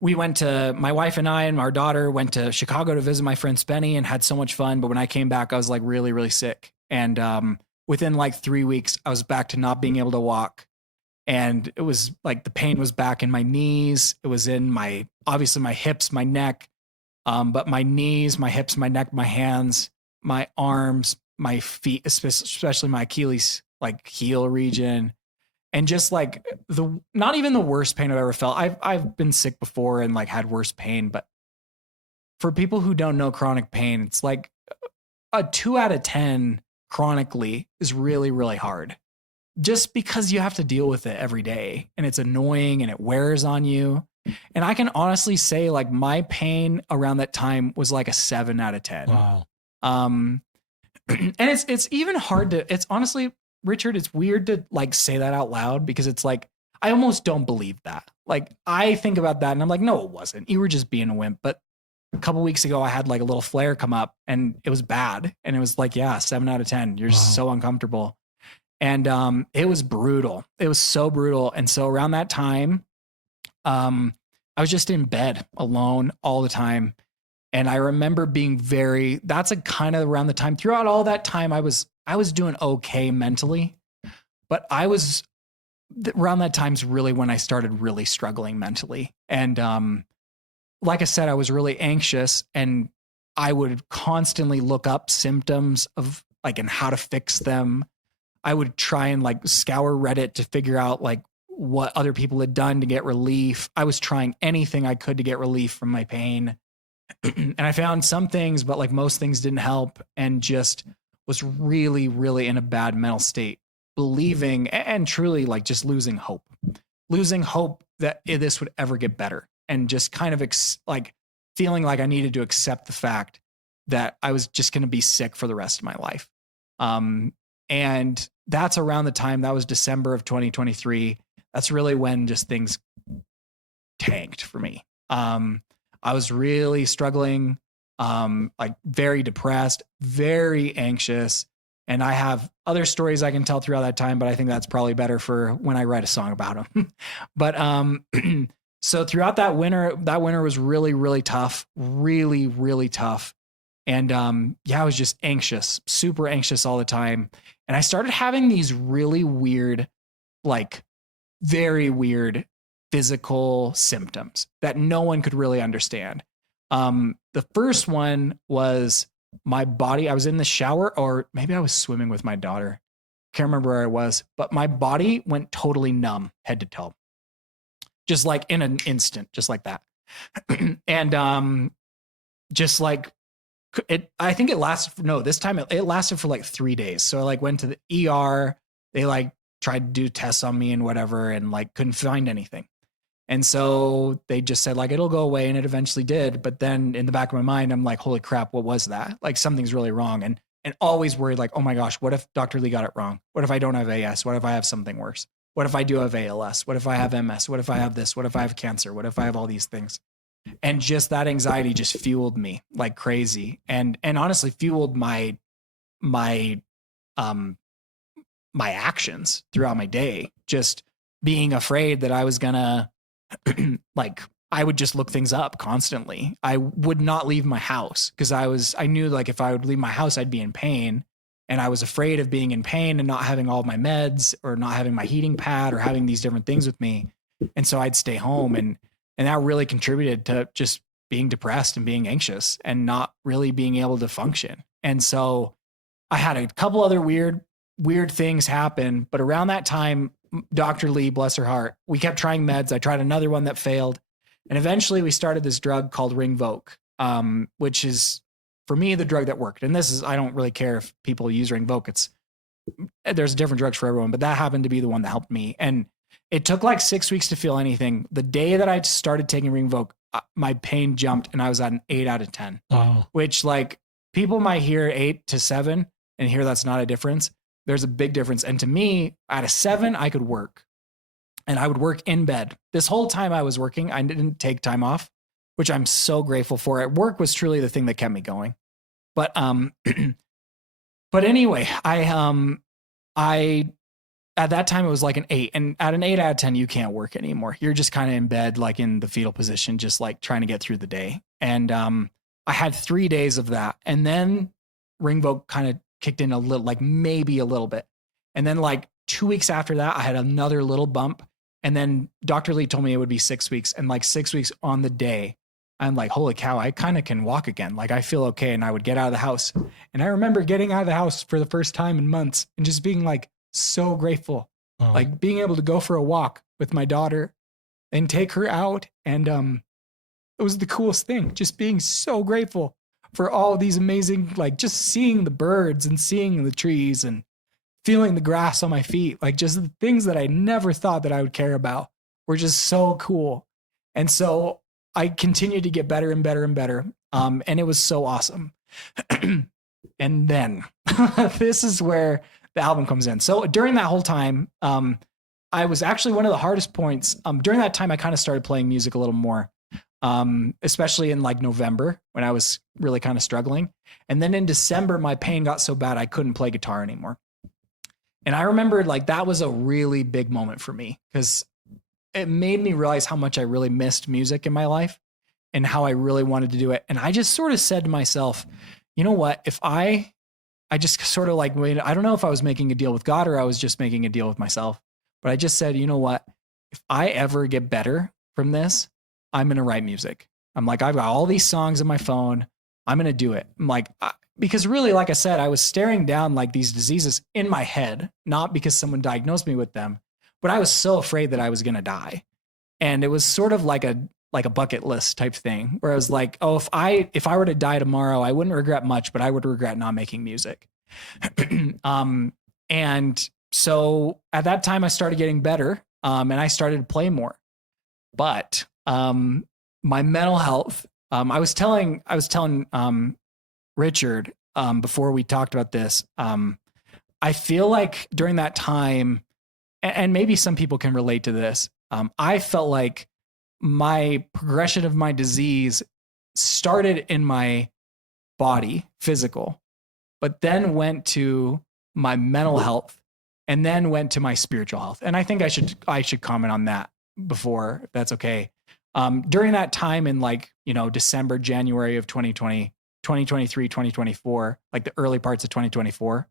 my wife and I and our daughter went to Chicago to visit my friend Spenny and had so much fun. But when I came back, I was like really, really sick. And within like 3 weeks, I was back to not being able to walk. And it was like the pain was back in my knees. It was in obviously my hips, my neck, but my knees, my hips, my neck, my hands, my arms, my feet, especially my Achilles, like heel region. And just like not even the worst pain I've ever felt. I've been sick before and like had worse pain, but for people who don't know chronic pain, it's like a 2 out of 10 chronically is really, really hard. Just because you have to deal with it every day and it's annoying and it wears on you. And I can honestly say like my pain around that time was like a 7 out of 10. Wow. And it's even hard it's honestly, Richard, it's weird to like say that out loud because it's like, I almost don't believe that. Like I think about that and I'm like, no, it wasn't. You were just being a wimp. But a couple weeks ago, I had like a little flare come up and it was bad. And it was like, yeah, 7 out of 10. You're just so uncomfortable. And it was brutal. It was so brutal. And so around that time, I was just in bed alone all the time. And I remember being that's a kind of around the time throughout all that time, I was doing okay mentally, but around that time's really when I started really struggling mentally. And like I said, I was really anxious and I would constantly look up symptoms of like, and how to fix them. I would try and like scour Reddit to figure out like what other people had done to get relief. I was trying anything I could to get relief from my pain. And I found some things, but like most things didn't help and just was really, really in a bad mental state, believing and truly like just losing hope that this would ever get better. And just kind of like feeling like I needed to accept the fact that I was just going to be sick for the rest of my life. And that's around the time, that was December of 2023. That's really when just things tanked for me. I was really struggling, like very depressed, very anxious. And I have other stories I can tell throughout that time, but I think that's probably better for when I write a song about them. But so throughout that winter was really, really tough, really, really tough. And I was just anxious, super anxious all the time. And I started having these really weird, like very weird physical symptoms that no one could really understand. The first one was my body. I was in the shower, or maybe I was swimming with my daughter. Can't remember where I was, but my body went totally numb head to toe. Just like in an instant, just like that. And just like I think it lasted, this time it lasted for like 3 days. So I like went to the ER. They like tried to do tests on me and whatever, and like couldn't find anything. And so they just said like, it'll go away, and it eventually did. But then in the back of my mind, I'm like, holy crap, what was that? Like something's really wrong. And always worried like, oh my gosh, what if Dr. Lee got it wrong? What if I don't have AS? What if I have something worse? What if I do have ALS? What if I have MS? What if I have this? What if I have cancer? What if I have all these things? And just that anxiety just fueled me like crazy, and honestly fueled my actions throughout my day. Just being afraid that I was gonna like, I would just look things up constantly. I would not leave my house because I knew like if I would leave my house, I'd be in pain. And I was afraid of being in pain and not having all of my meds, or not having my heating pad, or having these different things with me. And so I'd stay home, and that really contributed to just being depressed and being anxious and not really being able to function. And so I had a couple other weird things happen. But around that time, Dr. Lee, bless her heart, we kept trying meds. I tried another one that failed. And eventually we started this drug called Ringvoq, which is, for me, the drug that worked. And this is, I don't really care if people use Ringvoq. There's different drugs for everyone, but that happened to be the one that helped me. And it took like 6 weeks to feel anything. The day that I started taking Ringvoq, my pain jumped and I was at an 8 out of 10. Wow. Which, like, people might hear 8 to 7 and hear that's not a difference. There's a big difference. And to me, at a 7, I could work. And I would work in bed. This whole time I was working, I didn't take time off, which I'm so grateful for. Work was truly the thing that kept me going. But but anyway, I at that time it was like an 8. And at an 8 out of 10, you can't work anymore. You're just kind of in bed, like in the fetal position, just like trying to get through the day. And I had 3 days of that. And then Ringvoq kind of kicked in a little, like maybe a little bit. And then like 2 weeks after that, I had another little bump. And then Dr. Lee told me it would be 6 weeks. And like 6 weeks on the day, I'm like, holy cow, I kind of can walk again. Like I feel okay. And I would get out of the house. And I remember getting out of the house for the first time in months and just being like so grateful. Oh. Like being able to go for a walk with my daughter and take her out. And it was the coolest thing, just being so grateful for all these amazing, like just seeing the birds and seeing the trees and feeling the grass on my feet, like just the things that I never thought that I would care about were just so cool. And so I continued to get better and better and better. And it was so awesome. And then this is where the album comes in. So during that whole time, I was actually one of the hardest points. During that time, I kind of started playing music a little more, especially in like November when I was really kind of struggling. And then in December, my pain got so bad I couldn't play guitar anymore. And I remember like that was a really big moment for me because it made me realize how much I really missed music in my life and how I really wanted to do it. And I just sort of said to myself, you know what, if I just sort of like, wait, I don't know if I was making a deal with God or I was just making a deal with myself, but I just said, you know what, if I ever get better from this, I'm going to write music. I'm like, I've got all these songs on my phone. I'm going to do it. I'm like, because really, like I said, I was staring down like these diseases in my head, not because someone diagnosed me with them, but I was so afraid that I was going to die. And it was sort of like a bucket list type thing where I was like, oh, if I were to die tomorrow, I wouldn't regret much, but I would regret not making music. And so at that time I started getting better. And I started to play more, but my mental health, I was telling Richard, before we talked about this, I feel like during that time, and maybe some people can relate to this, I felt like my progression of my disease started in my body, physical, but then went to my mental health and then went to my spiritual health. And I think I should comment on that before, if that's okay. During that time in like, December, January of 2020, 2023, 2024, like the early parts of 2024,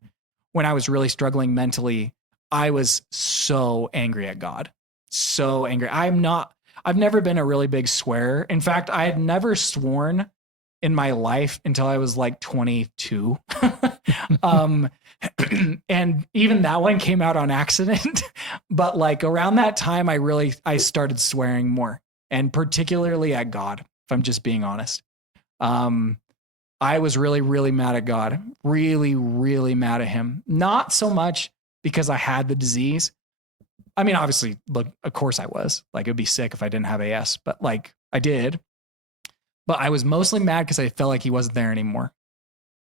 when I was really struggling mentally, I was so angry at God. So angry. I've never been a really big swearer. In fact, I had never sworn in my life until I was like 22. And even that one came out on accident. But like around that time, I started swearing more, and particularly at God, if I'm just being honest. I was really, really mad at God, really, really mad at him. Not so much because I had the disease. I mean, obviously, look, of course I was. Like, it would be sick if I didn't have AS, but like I did. But I was mostly mad because I felt like he wasn't there anymore.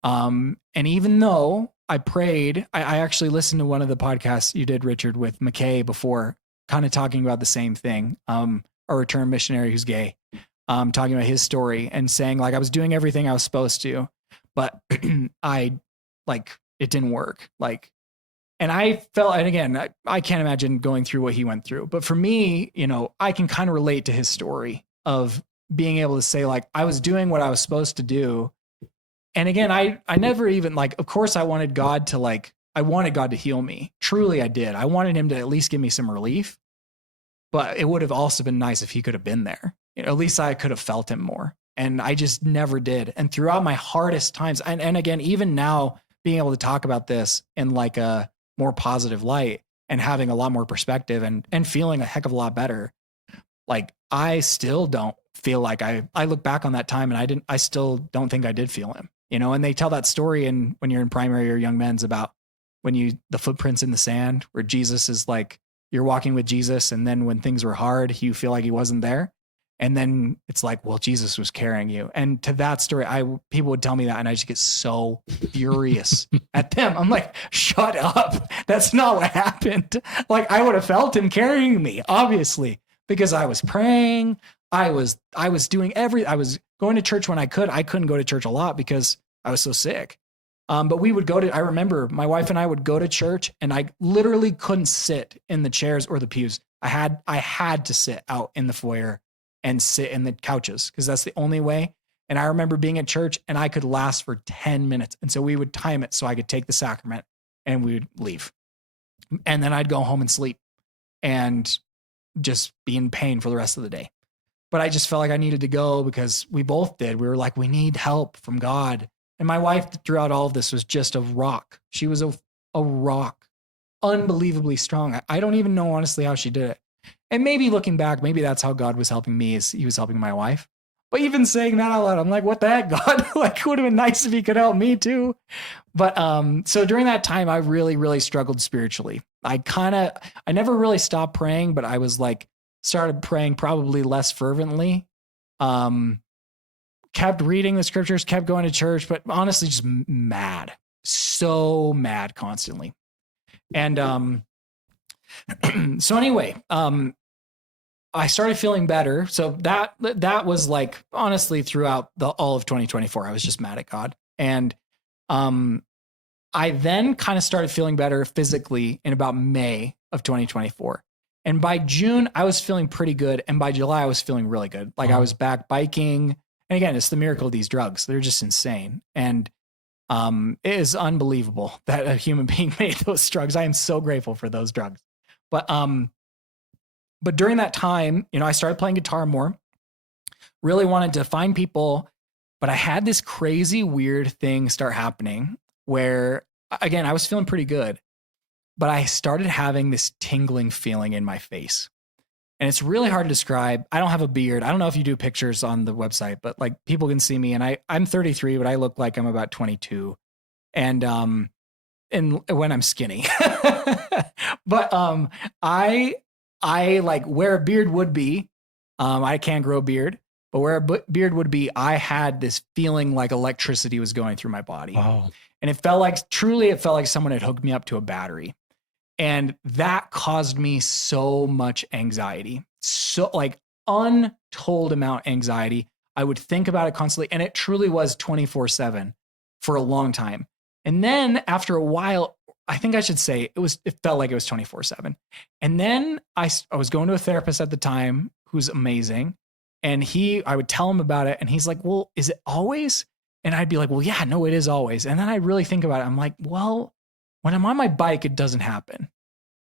And even though I prayed, I actually listened to one of the podcasts you did, Richard, with McKay before, kind of talking about the same thing. A return missionary who's gay, talking about his story and saying like I was doing everything I was supposed to, but it didn't work. Like, and I felt, and again, I can't imagine going through what he went through, but for me, I can kind of relate to his story of being able to say like, I was doing what I was supposed to do. And again, I never even like, of course I wanted God to heal me. Truly I did. I wanted him to at least give me some relief, but it would have also been nice if he could have been there. At least I could have felt him more. And I just never did. And throughout my hardest times, and again, even now being able to talk about this in like a more positive light and having a lot more perspective and feeling a heck of a lot better. Like I still don't feel like I look back on that time and I still don't think I did feel him, and they tell that story in when you're in primary or young men's about the footprints in the sand where Jesus is like, you're walking with Jesus. And then when things were hard, you feel like he wasn't there. And then it's like, well, Jesus was carrying you. And to that story, people would tell me that and I just get so furious at them. I'm like, shut up. That's not what happened. Like I would have felt him carrying me, obviously, because I was praying. I was I was going to church when I could. I couldn't go to church a lot because I was so sick. But we would I remember my wife and I would go to church and I literally couldn't sit in the chairs or the pews. I had to sit out in the foyer and sit in the couches because that's the only way. And I remember being at church and I could last for 10 minutes. And so we would time it so I could take the sacrament and we would leave. And then I'd go home and sleep and just be in pain for the rest of the day. But I just felt like I needed to go because we both did. We were like, we need help from God. And my wife throughout all of this was just a rock. She was a rock, unbelievably strong. I don't even know honestly how she did it. And maybe looking back, maybe that's how God was helping me, is he was helping my wife. But even saying that out loud, I'm like, what the heck, God? Like, it would have been nice if he could help me too. But so during that time, I really, really struggled spiritually. I never really stopped praying, but I was like, started praying probably less fervently. Kept reading the scriptures, kept going to church, but honestly, just mad, so mad constantly. And so anyway, I started feeling better. So that was like, honestly, throughout all of 2024, I was just mad at God. And I then kind of started feeling better physically in about May of 2024. And by June, I was feeling pretty good. And by July, I was feeling really good. Like I was back biking. And again, it's the miracle of these drugs. They're just insane. And it is unbelievable that a human being made those drugs. I am so grateful for those drugs. But during that time, I started playing guitar more, really wanted to find people, but I had this crazy weird thing start happening where, again, I was feeling pretty good, but I started having this tingling feeling in my face. And it's really hard to describe. I don't have a beard. I don't know if you do pictures on the website, but like people can see me and I'm 33, but I look like I'm about 22. And when I'm skinny. But I like where a beard would be, I can't grow a beard, but where a beard would be, I had this feeling like electricity was going through my body. Wow. And it felt like someone had hooked me up to a battery. And that caused me so much anxiety, so like untold amount anxiety. I would think about it constantly. And it truly was 24/7 for a long time. And then after a while, I think I should say it felt like it was 24/7. And then I was going to a therapist at the time who's amazing. And I would tell him about it. And he's like, well, is it always? And I'd be like, well, yeah, no, it is always. And then I really think about it. I'm like, well, when I'm on my bike, it doesn't happen.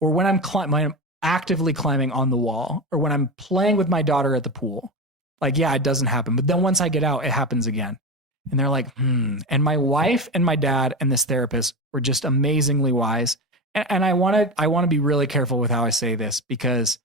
Or when I'm actively climbing on the wall, or when I'm playing with my daughter at the pool, like, yeah, it doesn't happen. But then once I get out, it happens again. And they're like, And my wife and my dad and this therapist were just amazingly wise. And I want to be really careful with how I say this because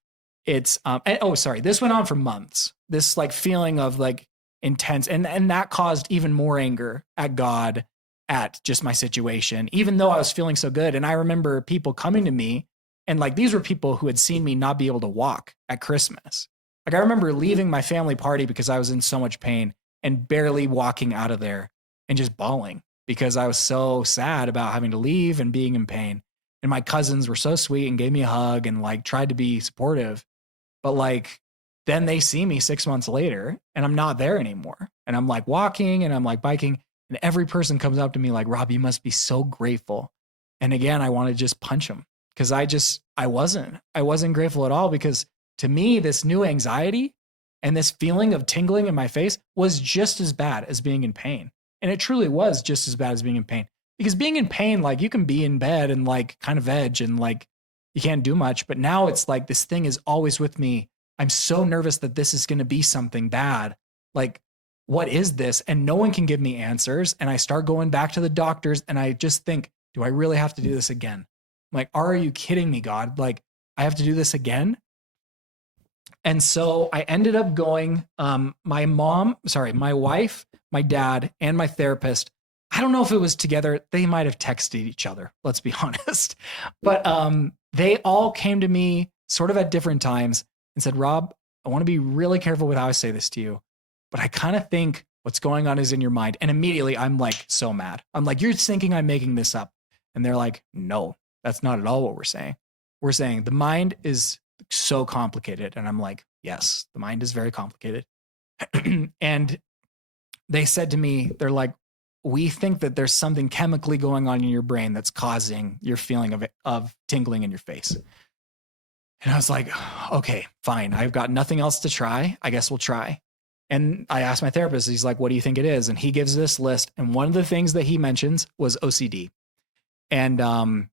it's, this went on for months. This like feeling of like intense, and that caused even more anger at God, at just my situation, even though I was feeling so good. And I remember people coming to me, and like these were people who had seen me not be able to walk at Christmas. Like I remember leaving my family party because I was in so much pain and barely walking out of there and just bawling because I was so sad about having to leave and being in pain. And my cousins were so sweet and gave me a hug and like tried to be supportive. But like, then they see me 6 months later and I'm not there anymore. And I'm like walking and I'm like biking. And every person comes up to me like, Rob, you must be so grateful. And again, I want to just punch them because I wasn't grateful at all, because to me, this new anxiety and this feeling of tingling in my face was just as bad as being in pain. And it truly was just as bad as being in pain, because being in pain, like you can be in bed and like kind of veg and like you can't do much. But now it's like this thing is always with me. I'm so nervous that this is going to be something bad. Like what is this? And no one can give me answers. And I start going back to the doctors and I just think, do I really have to do this again? I'm like, are you kidding me, God? Like, I have to do this again? And so I ended up going, my wife, my dad, and my therapist. I don't know if it was together. They might have texted each other, let's be honest. But they all came to me sort of at different times and said, Rob, I want to be really careful with how I say this to you, but I kind of think what's going on is in your mind. And immediately I'm like so mad. I'm like, you're thinking I'm making this up. And they're like, no, that's not at all what we're saying. We're saying the mind is so complicated. And I'm like, yes, the mind is very complicated. And they said to me, they're like, we think that there's something chemically going on in your brain that's causing your feeling of tingling in your face. And I was like, okay, fine. I've got nothing else to try. I guess we'll try. And I asked my therapist, he's like, what do you think it is? And he gives this list. And one of the things that he mentions was OCD. And I'm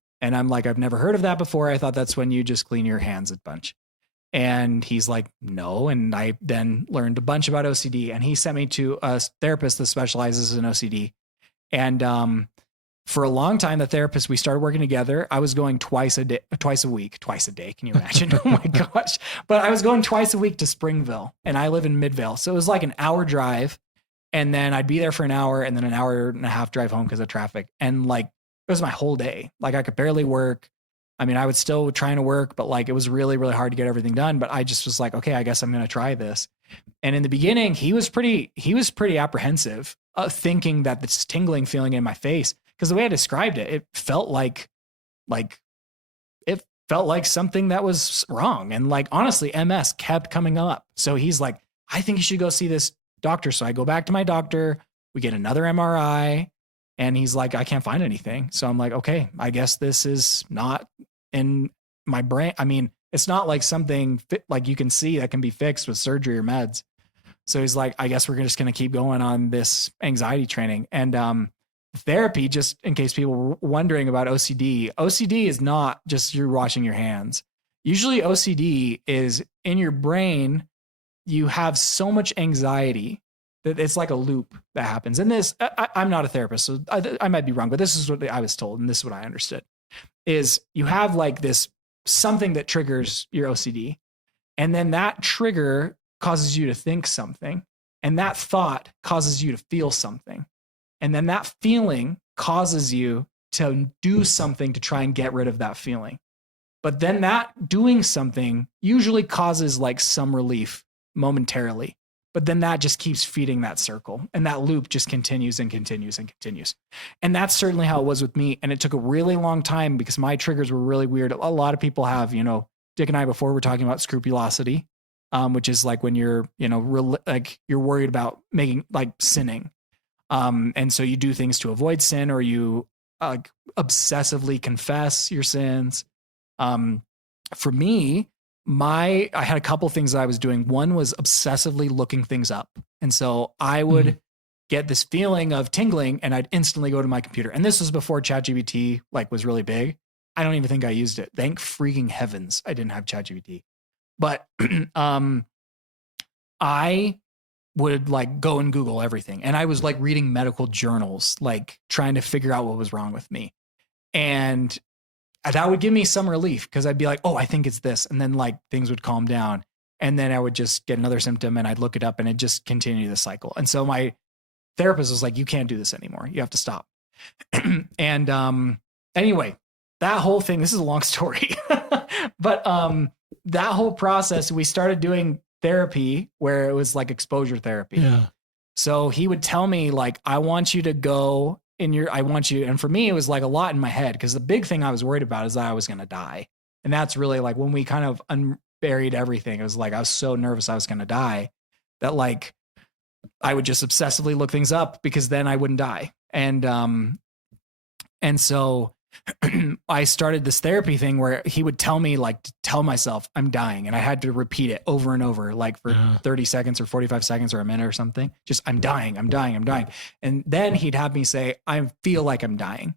like, I've never heard of that before. I thought that's when you just clean your hands a bunch. And he's like, no. And I then learned a bunch about OCD. And he sent me to a therapist that specializes in OCD. And for a long time, the therapist, we started working together. I was going twice a day. Can you imagine? Oh my gosh. But I was going twice a week to Springville, and I live in Midvale. So it was like an hour drive. And then I'd be there for an hour and then an hour and a half drive home because of traffic. And like, it was my whole day. Like I could barely work. I mean, I was still trying to work, but like, it was really, really hard to get everything done. But I just was like, okay, I guess I'm going to try this. And in the beginning, he was pretty apprehensive, thinking that this tingling feeling in my face, because the way I described it, it felt like something that was wrong. And like, honestly, MS kept coming up. So he's like, I think you should go see this doctor. So I go back to my doctor, we get another MRI, and he's like, I can't find anything. So I'm like, okay, I guess this is not in my brain. I mean, it's not like something like you can see that can be fixed with surgery or meds. So he's like, I guess we're just going to keep going on this anxiety training. And therapy, just in case people were wondering about OCD is not just you're washing your hands. Usually OCD is in your brain. You have so much anxiety that it's like a loop that happens. And this, I'm not a therapist, so I might be wrong, but this is what I was told. And this is what I understood is you have like this something that triggers your OCD. And then that trigger causes you to think something. And that thought causes you to feel something. And then that feeling causes you to do something to try and get rid of that feeling. But then that doing something usually causes like some relief momentarily. But then that just keeps feeding that circle. And that loop just continues and continues and continues. And that's certainly how it was with me. And it took a really long time because my triggers were really weird. A lot of people have, Dick and I before were talking about scrupulosity, which is like when you're, like you're worried about making like sinning. And so you do things to avoid sin, or you obsessively confess your sins. For me, I had a couple things that I was doing. One was obsessively looking things up. And so I would get this feeling of tingling and I'd instantly go to my computer. And this was before ChatGPT was really big. I don't even think I used it. Thank freaking heavens I didn't have ChatGPT. But I would go and Google everything. And I was reading medical journals, trying to figure out what was wrong with me. And that would give me some relief because I'd be like, oh, I think it's this. And then things would calm down. And then I would just get another symptom and I'd look it up and it just continued the cycle. And so my therapist was like, you can't do this anymore. You have to stop. And anyway, that whole thing, this is a long story, but that whole process, we started doing therapy where it was exposure therapy. Yeah. So he would tell me I want you to go and for me, it was a lot in my head because the big thing I was worried about is that I was going to die. And that's really when we kind of unburied everything, it was I was so nervous I was going to die that I would just obsessively look things up because then I wouldn't die. And so I started this therapy thing where he would tell me to tell myself I'm dying. And I had to repeat it over and over, for 30 seconds or 45 seconds or a minute or something. Just I'm dying. And then he'd have me say, I feel like I'm dying.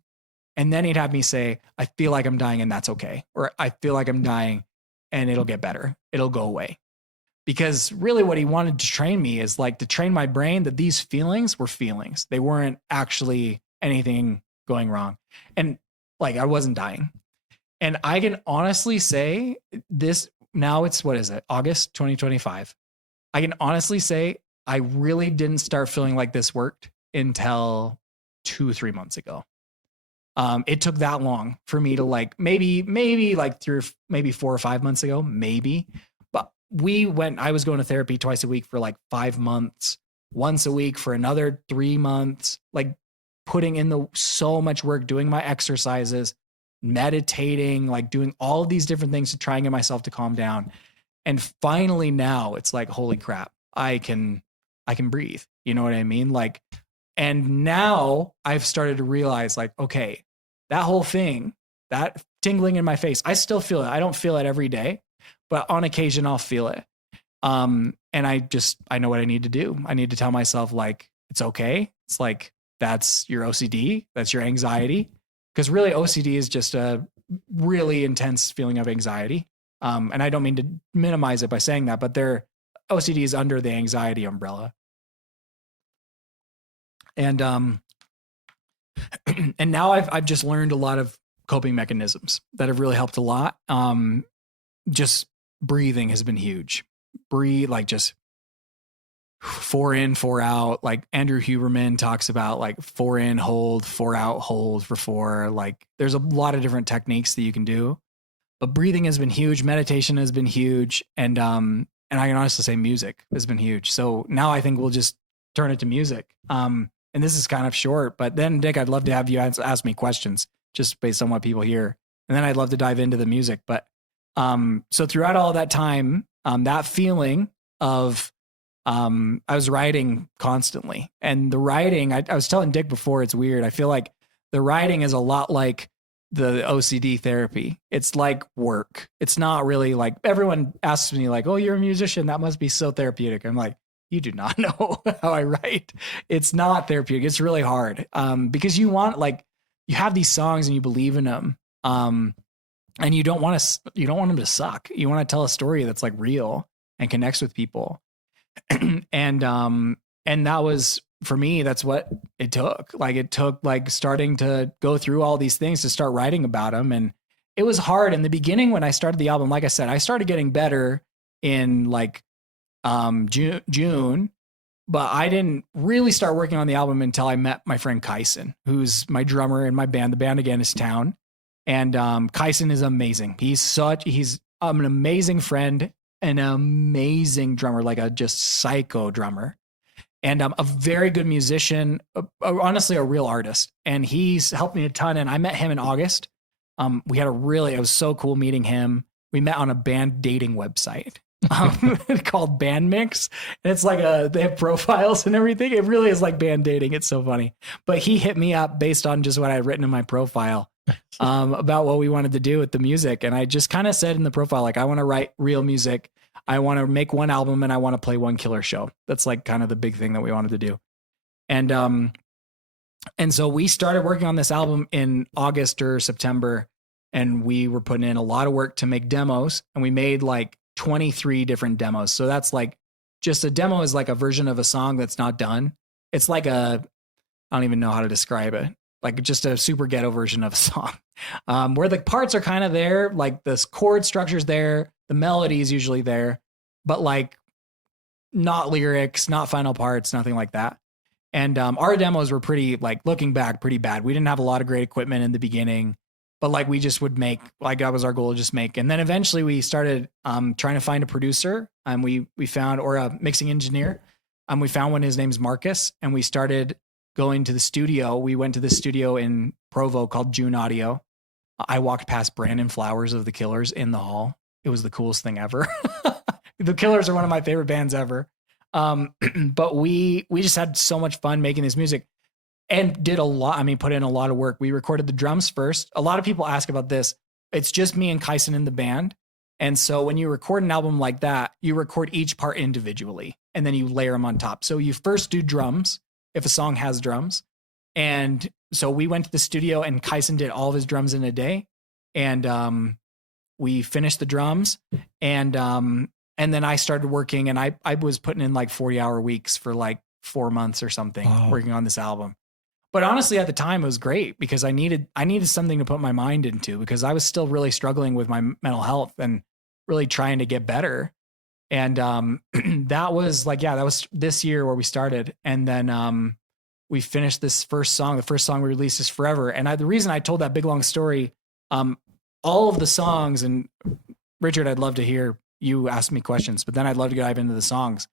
And then he'd have me say, I feel like I'm dying and that's okay. Or I feel like I'm dying and it'll get better. It'll go away. because really what he wanted to train me is like to train my brain that these feelings were feelings. They weren't actually anything going wrong. And like I wasn't dying. And I can honestly say this now it's what is it? August 2025. I can honestly say I really didn't start feeling like this worked until 2-3 months ago. It took that long for me to like maybe like maybe 4 or 5 months ago, maybe. But I was going to therapy twice a week for like 5 months, once a week for another 3 months, like putting in so much work, doing my exercises, meditating, like doing all of these different things to try and get myself to calm down. And finally now it's like, holy crap, I can breathe. You know what I mean? Like, and now I've started to realize like, okay, that whole thing, that tingling in my face, I still feel it. I don't feel it every day, but on occasion I'll feel it. And I know what I need to do. I need to tell myself like, it's okay. It's like, that's your OCD. That's your anxiety. Because really OCD is just a really intense feeling of anxiety. And I don't mean to minimize it by saying that, but OCD is under the anxiety umbrella. And and now I've just learned a lot of coping mechanisms that have really helped a lot. Just breathing has been huge. Breathe, like just 4 in, 4 out. Like Andrew Huberman talks about like 4 in, hold, 4 out, hold for 4. Like there's a lot of different techniques that you can do, but breathing has been huge. Meditation has been huge. And I can honestly say music has been huge. So now I think we'll just turn it to music. And this is kind of short, but then Dick, I'd love to have you ask me questions just based on what people hear. And then I'd love to dive into the music. But so throughout all that time, that feeling of I was writing constantly. And the writing, I was telling Dick before, it's weird. I feel like the writing is a lot like the OCD therapy. It's like work. It's not really like, everyone asks me like, oh, you're a musician, that must be so therapeutic. I'm like, you do not know how I write. It's not therapeutic. It's really hard. Because you want you have these songs and you believe in them. And you don't want them to suck. You want to tell a story that's like real and connects with people. And that was, for me, that's what it took. Like it took like starting to go through all these things to start writing about them. And it was hard in the beginning when I started the album. Like I said, I started getting better in like June, but I didn't really start working on the album until I met my friend Kyson, who's my drummer in my band. The band again is Town. And Kyson is amazing. He's an amazing friend, an amazing drummer, like a just psycho drummer, and a very good musician, honestly a real artist. And he's helped me a ton. And I met him in August. It was so cool meeting him. We met on a band dating website called Band Mix. And it's like they have profiles and everything. It really is like band dating. It's so funny. But he hit me up based on just what I had written in my profile about what we wanted to do with the music. And I just kind of said in the profile, like, I want to write real music. I want to make one album and I want to play one killer show. That's like kind of the big thing that we wanted to do. And so we started working on this album in August or September, and we were putting in a lot of work to make demos, and we made like 23 different demos. So that's like, just a demo is like a version of a song that's not done. It's like I don't even know how to describe it. Like just a super ghetto version of a song, where the parts are kind of there, like this chord structure's there, the melody is usually there, but like not lyrics, not final parts, nothing like that. And our demos were pretty, like looking back, pretty bad. We didn't have a lot of great equipment in the beginning, but like we just would make, like that was our goal, to just make. And then eventually we started trying to find a producer, and we found, or a mixing engineer. We found one. His name's Marcus, and we started going to the studio. We went to the studio in Provo called June Audio. I walked past Brandon Flowers of the Killers in the hall. It was the coolest thing ever. The Killers are one of my favorite bands ever. But we just had so much fun making this music, and did a lot. I mean, put in a lot of work. We recorded the drums first. A lot of people ask about this. It's just me and Kyson in the band. And so when you record an album like that, you record each part individually and then you layer them on top. So you first do drums if a song has drums. And so we went to the studio and Kyson did all of his drums in a day. And we finished the drums, and And then I started working, and I was putting in like 40-hour weeks for like 4 months or something, Wow. working on this album. But honestly, at the time, it was great because I needed something to put my mind into, because I was still really struggling with my mental health and really trying to get better. And that was that was this year where we started. And then we finished this first song. The first song we released is Forever. And the reason I told that big long story, all of the songs, and Richard, I'd love to hear you ask me questions, but then I'd love to dive into the songs.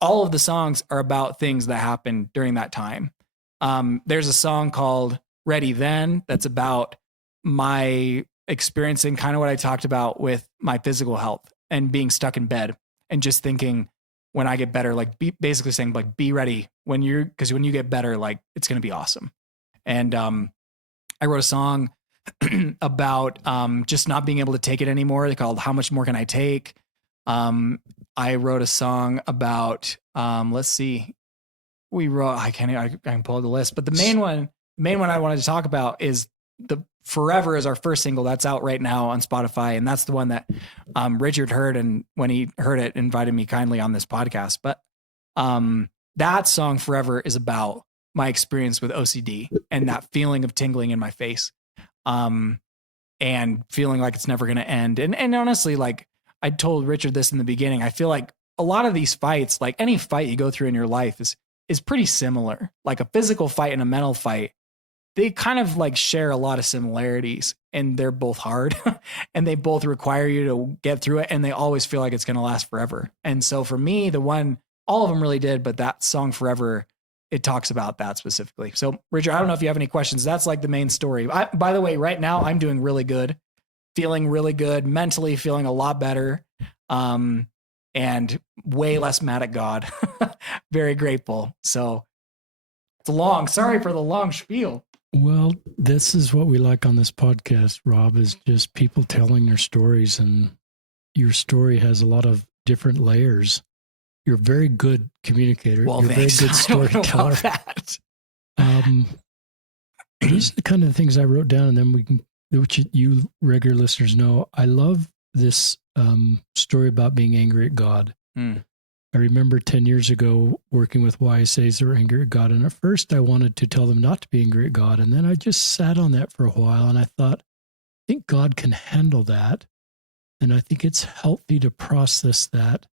All of the songs are about things that happened during that time. There's a song called Ready Then that's about my experiencing kind of what I talked about with my physical health and being stuck in bed and just thinking, when I get better, basically saying be ready because when you get better, it's going to be awesome. And I wrote a song about just not being able to take it anymore. They called How Much More Can I Take? I wrote a song about let's see. I can pull the list, but the main one I wanted to talk about is the Forever is our first single that's out right now on Spotify. And that's the one that Richard heard. And when he heard it, invited me kindly on this podcast. But that song Forever is about my experience with OCD and that feeling of tingling in my face. And feeling like it's never going to end. And honestly, I told Richard this in the beginning, I feel like a lot of these fights, like any fight you go through in your life is pretty similar. Like a physical fight and a mental fight, they kind of share a lot of similarities, and they're both hard and they both require you to get through it. And they always feel like it's going to last forever. And so for me, all of them really did, but that song Forever, it talks about that specifically. So Richard, I don't know if you have any questions. That's the main story. By the way, right now I'm doing really good, feeling really good, mentally feeling a lot better. And way less mad at God. Very grateful. So sorry for the long spiel. Well, this is what we like on this podcast, Rob, is just people telling their stories, and your story has a lot of different layers. You're a very good communicator. Well, You're a thanks. very good storyteller. These are the kind of things I wrote down, and then we can, which you regular listeners know, I love this story about being angry at God. I remember 10 years ago working with YSAs that were angry at God. And at first I wanted to tell them not to be angry at God. And then I just sat on that for a while, and I thought, I think God can handle that. And I think it's healthy to process that,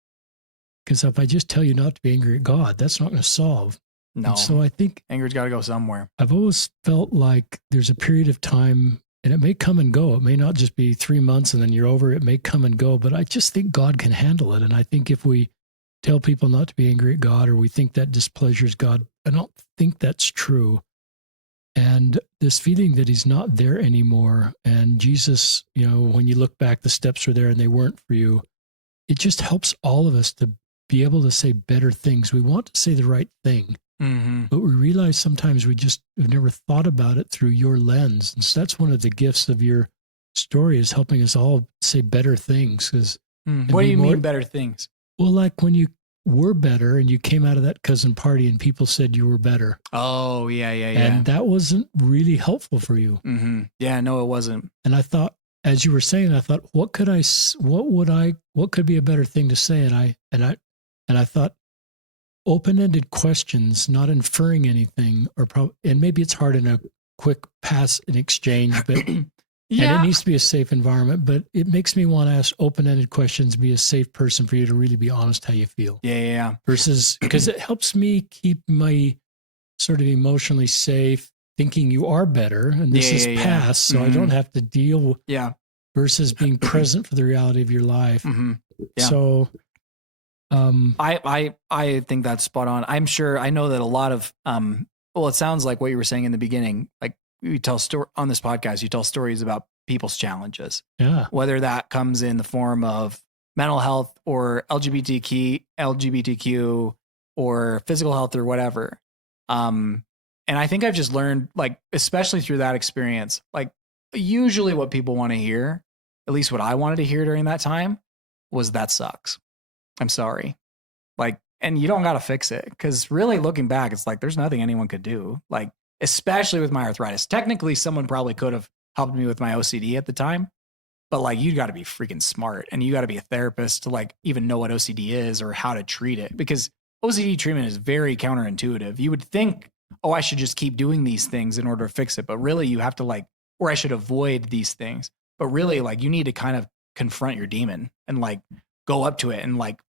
because if I just tell you not to be angry at God, that's not going to solve. No. And so I think anger's got to go somewhere. I've always felt like there's a period of time, and it may come and go. It may not just be 3 months and then you're over. It may come and go, but I just think God can handle it. And I think if we tell people not to be angry at God, or we think that displeasures God, I don't think that's true. And this feeling that he's not there anymore, and Jesus, when you look back, the steps were there and they weren't for you. It just helps all of us to be able to say better things. We want to say the right thing, but we realize sometimes we just have never thought about it through your lens. And so that's one of the gifts of your story, is helping us all say better things. What do you mean better things? Well, like when you were better and you came out of that cousin party and people said you were better. Oh, yeah. And that wasn't really helpful for you. Mm-hmm. Yeah, no, it wasn't. And I thought, as you were saying, I thought, what could be a better thing to say? And I thought, open-ended questions, not inferring anything, and maybe it's hard in a quick pass in exchange, but yeah. And it needs to be a safe environment, but it makes me want to ask open-ended questions, be a safe person for you to really be honest how you feel. Yeah. Versus, because it helps me keep my sort of emotionally safe, thinking you are better, and this is past, so I don't have to deal. Yeah. Versus being present for the reality of your life. Mm-hmm. Yeah. So, I think that's spot on. I'm sure. I know that a lot of it sounds like what you were saying in the beginning, like. You tell on this podcast, you tell stories about people's challenges. Yeah. Whether that comes in the form of mental health or LGBTQ or physical health or whatever. And I think I've just learned, especially through that experience, usually what people want to hear, at least what I wanted to hear during that time, was that sucks. I'm sorry. And you don't got to fix it, because really looking back, it's there's nothing anyone could do. Especially with my arthritis. Technically, someone probably could have helped me with my OCD at the time, but like you got to be freaking smart and you got to be a therapist to like even know what OCD is or how to treat it, because OCD treatment is very counterintuitive. You would think, oh, I should just keep doing these things in order to fix it, but really you have to like, or I should avoid these things, but really like you need to kind of confront your demon and like go up to it and like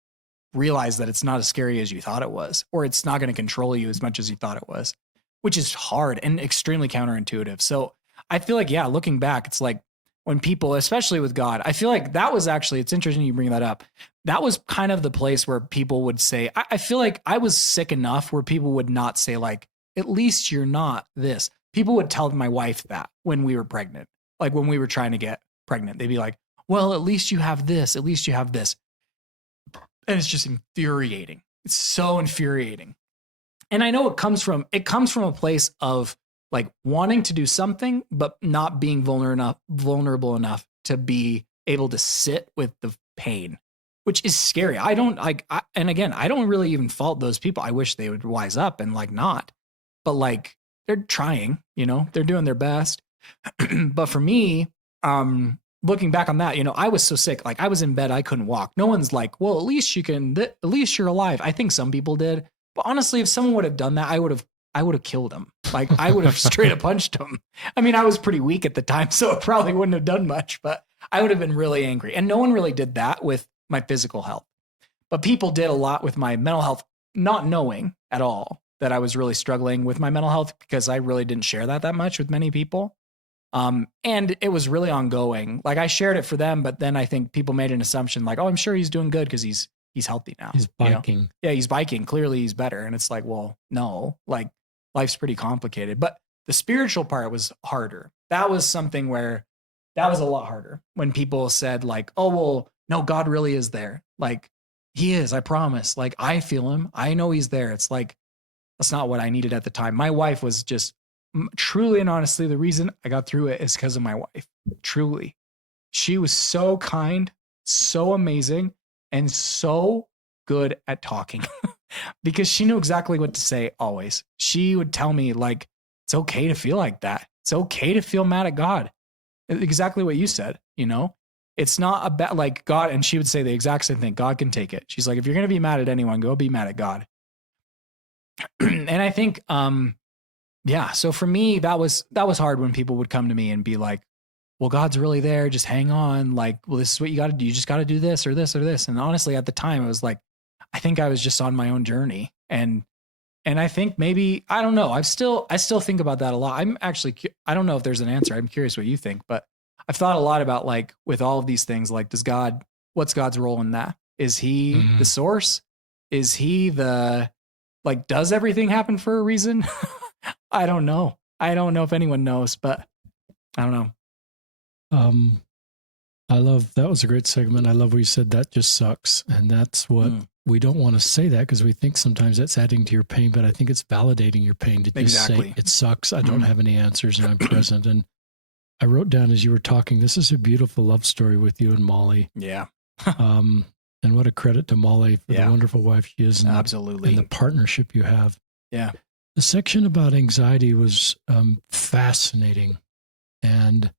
realize that it's not as scary as you thought it was, or it's not going to control you as much as you thought it was, which is hard and extremely counterintuitive. So I feel like, yeah, looking back, it's like when people, especially with God, I feel like that was actually, it's interesting you bring that up. That was kind of the place where people would say, I feel like I was sick enough where people would not say like, at least you're not this. People would tell my wife that when we were pregnant, like when we were trying to get pregnant, they'd be like, well, at least you have this, at least you have this. And it's just infuriating. It's so infuriating. And I know it comes from a place of like wanting to do something, but not being vulnerable enough to be able to sit with the pain, which is scary. And again, I don't really even fault those people. I wish they would wise up and like not, but like they're trying, they're doing their best. But for me, looking back on that, I was so sick. Like I was in bed, I couldn't walk. No one's like, well, at least at least you're alive. I think some people did. But honestly, if someone would have done that, I would have killed him. Like I would have straight up punched him. I mean, I was pretty weak at the time, so it probably wouldn't have done much, but I would have been really angry. And no one really did that with my physical health. But people did a lot with my mental health, not knowing at all that I was really struggling with my mental health because I really didn't share that much with many people. And it was really ongoing. Like I shared it for them, but then I think people made an assumption like, oh, I'm sure he's doing good because he's healthy now. He's biking. Yeah, he's biking. Clearly he's better. And it's like, well, no, like life's pretty complicated. But the spiritual part was harder. That was something where that was a lot harder when people said like, oh, well, no, God really is there. Like he is, I promise. Like I feel him. I know he's there. It's like, that's not what I needed at the time. My wife was just truly and honestly, the reason I got through it is because of my wife. Truly. She was so kind, so amazing, and so good at talking because she knew exactly what to say always. She would tell me like, it's okay to feel like that. It's okay to feel mad at God. Exactly what you said, it's not about like God. And she would say the exact same thing. God can take it. She's like, if you're going to be mad at anyone, go be mad at God. And I think, yeah. So for me, that was hard when people would come to me and be like, well, God's really there. Just hang on. Like, well, this is what you got to do. You just got to do this or this or this. And honestly, at the time, it was like, I think I was just on my own journey. And I think maybe, I don't know. I still think about that a lot. I don't know if there's an answer. I'm curious what you think, but I've thought a lot about like with all of these things, like what's God's role in that? Is he the source? Is he does everything happen for a reason? I don't know. I don't know if anyone knows, but I don't know. That was a great segment. I love what you said. That just sucks. And that's what we don't want to say that because we think sometimes that's adding to your pain, but I think it's validating your pain to just say it sucks. I don't have any answers and I'm present. And I wrote down as you were talking, this is a beautiful love story with you and Molly. Yeah. And what a credit to Molly for the wonderful wife she is. And absolutely. And the partnership you have. Yeah. The section about anxiety was fascinating. And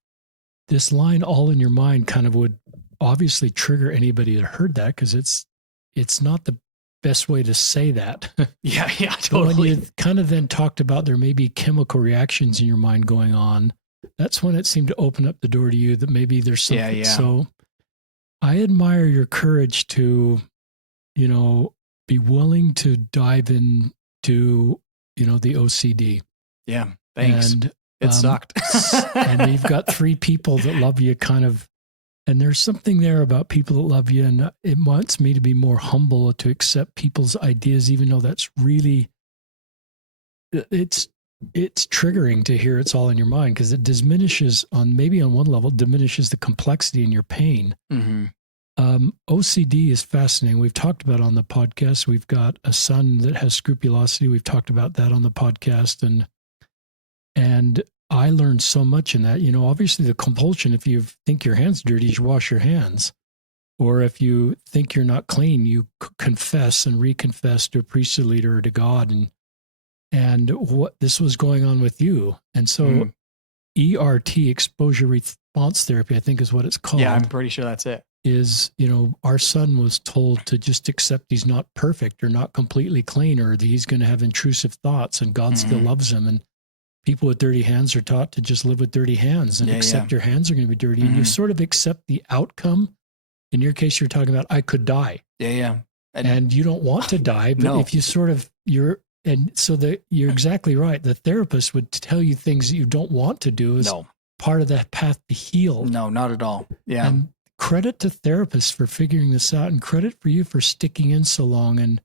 this line, all in your mind, kind of would obviously trigger anybody that heard that because it's not the best way to say that. Yeah, totally. But when you kind of then talked about there may be chemical reactions in your mind going on, that's when it seemed to open up the door to you that maybe there's something. Yeah. So I admire your courage to, be willing to dive into, the OCD. Yeah, thanks. And it sucked. And you've got 3 people that love you and there's something there about people that love you. And it wants me to be more humble to accept people's ideas, even though that's really, it's triggering to hear it's all in your mind because it diminishes on one level, diminishes the complexity in your pain. Mm-hmm. OCD is fascinating. We've talked about it on the podcast. We've got a son that has scrupulosity. We've talked about that on the podcast. And I learned so much in that, obviously the compulsion, if you think your hands dirty, you wash your hands. Or if you think you're not clean, you confess and reconfess to a priesthood leader or to God. And what this was going on with you. And so ERT, exposure response therapy, I think is what it's called. Yeah, I'm pretty sure that's it. Is, you know, our son was told to just accept he's not perfect or not completely clean, or that he's going to have intrusive thoughts, and God still loves him. And people with dirty hands are taught to just live with dirty hands and accept your hands are going to be dirty. And you sort of accept the outcome. In your case, you're talking about, I could die. Yeah. And you don't want to die, but if you sort of, you're exactly right. The therapist would tell you things that you don't want to do as part of that path to heal. No, not at all. Yeah. And credit to therapists for figuring this out, and credit for you for sticking in so long. And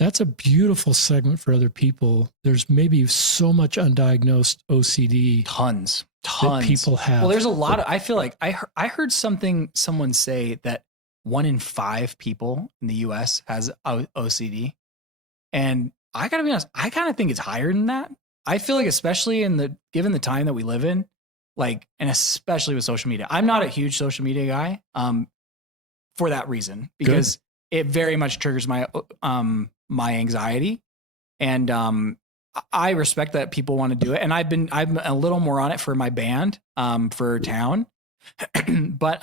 that's a beautiful segment for other people. There's maybe so much undiagnosed OCD. Tons that people have. Well, there's a lot of, I feel like I heard someone say that 1 in 5 people in the US has OCD. And I gotta be honest, I kind of think it's higher than that. I feel like, especially given the time that we live in, like, and especially with social media, I'm not a huge social media guy, for that reason, because it very much triggers my anxiety. And, I respect that people want to do it. And I'm a little more on it for my band, for town, but,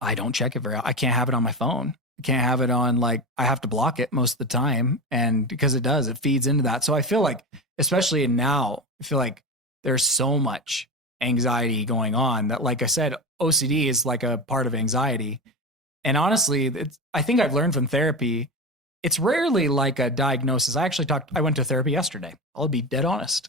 I don't check it I can't have it on my phone. I can't have it on, like, I have to block it most of the time. And because it feeds into that. So I feel like, especially now, I feel like there's so much anxiety going on that, like I said, OCD is like a part of anxiety. And honestly, I think I've learned from therapy, it's rarely like a diagnosis. I went to therapy yesterday. I'll be dead honest.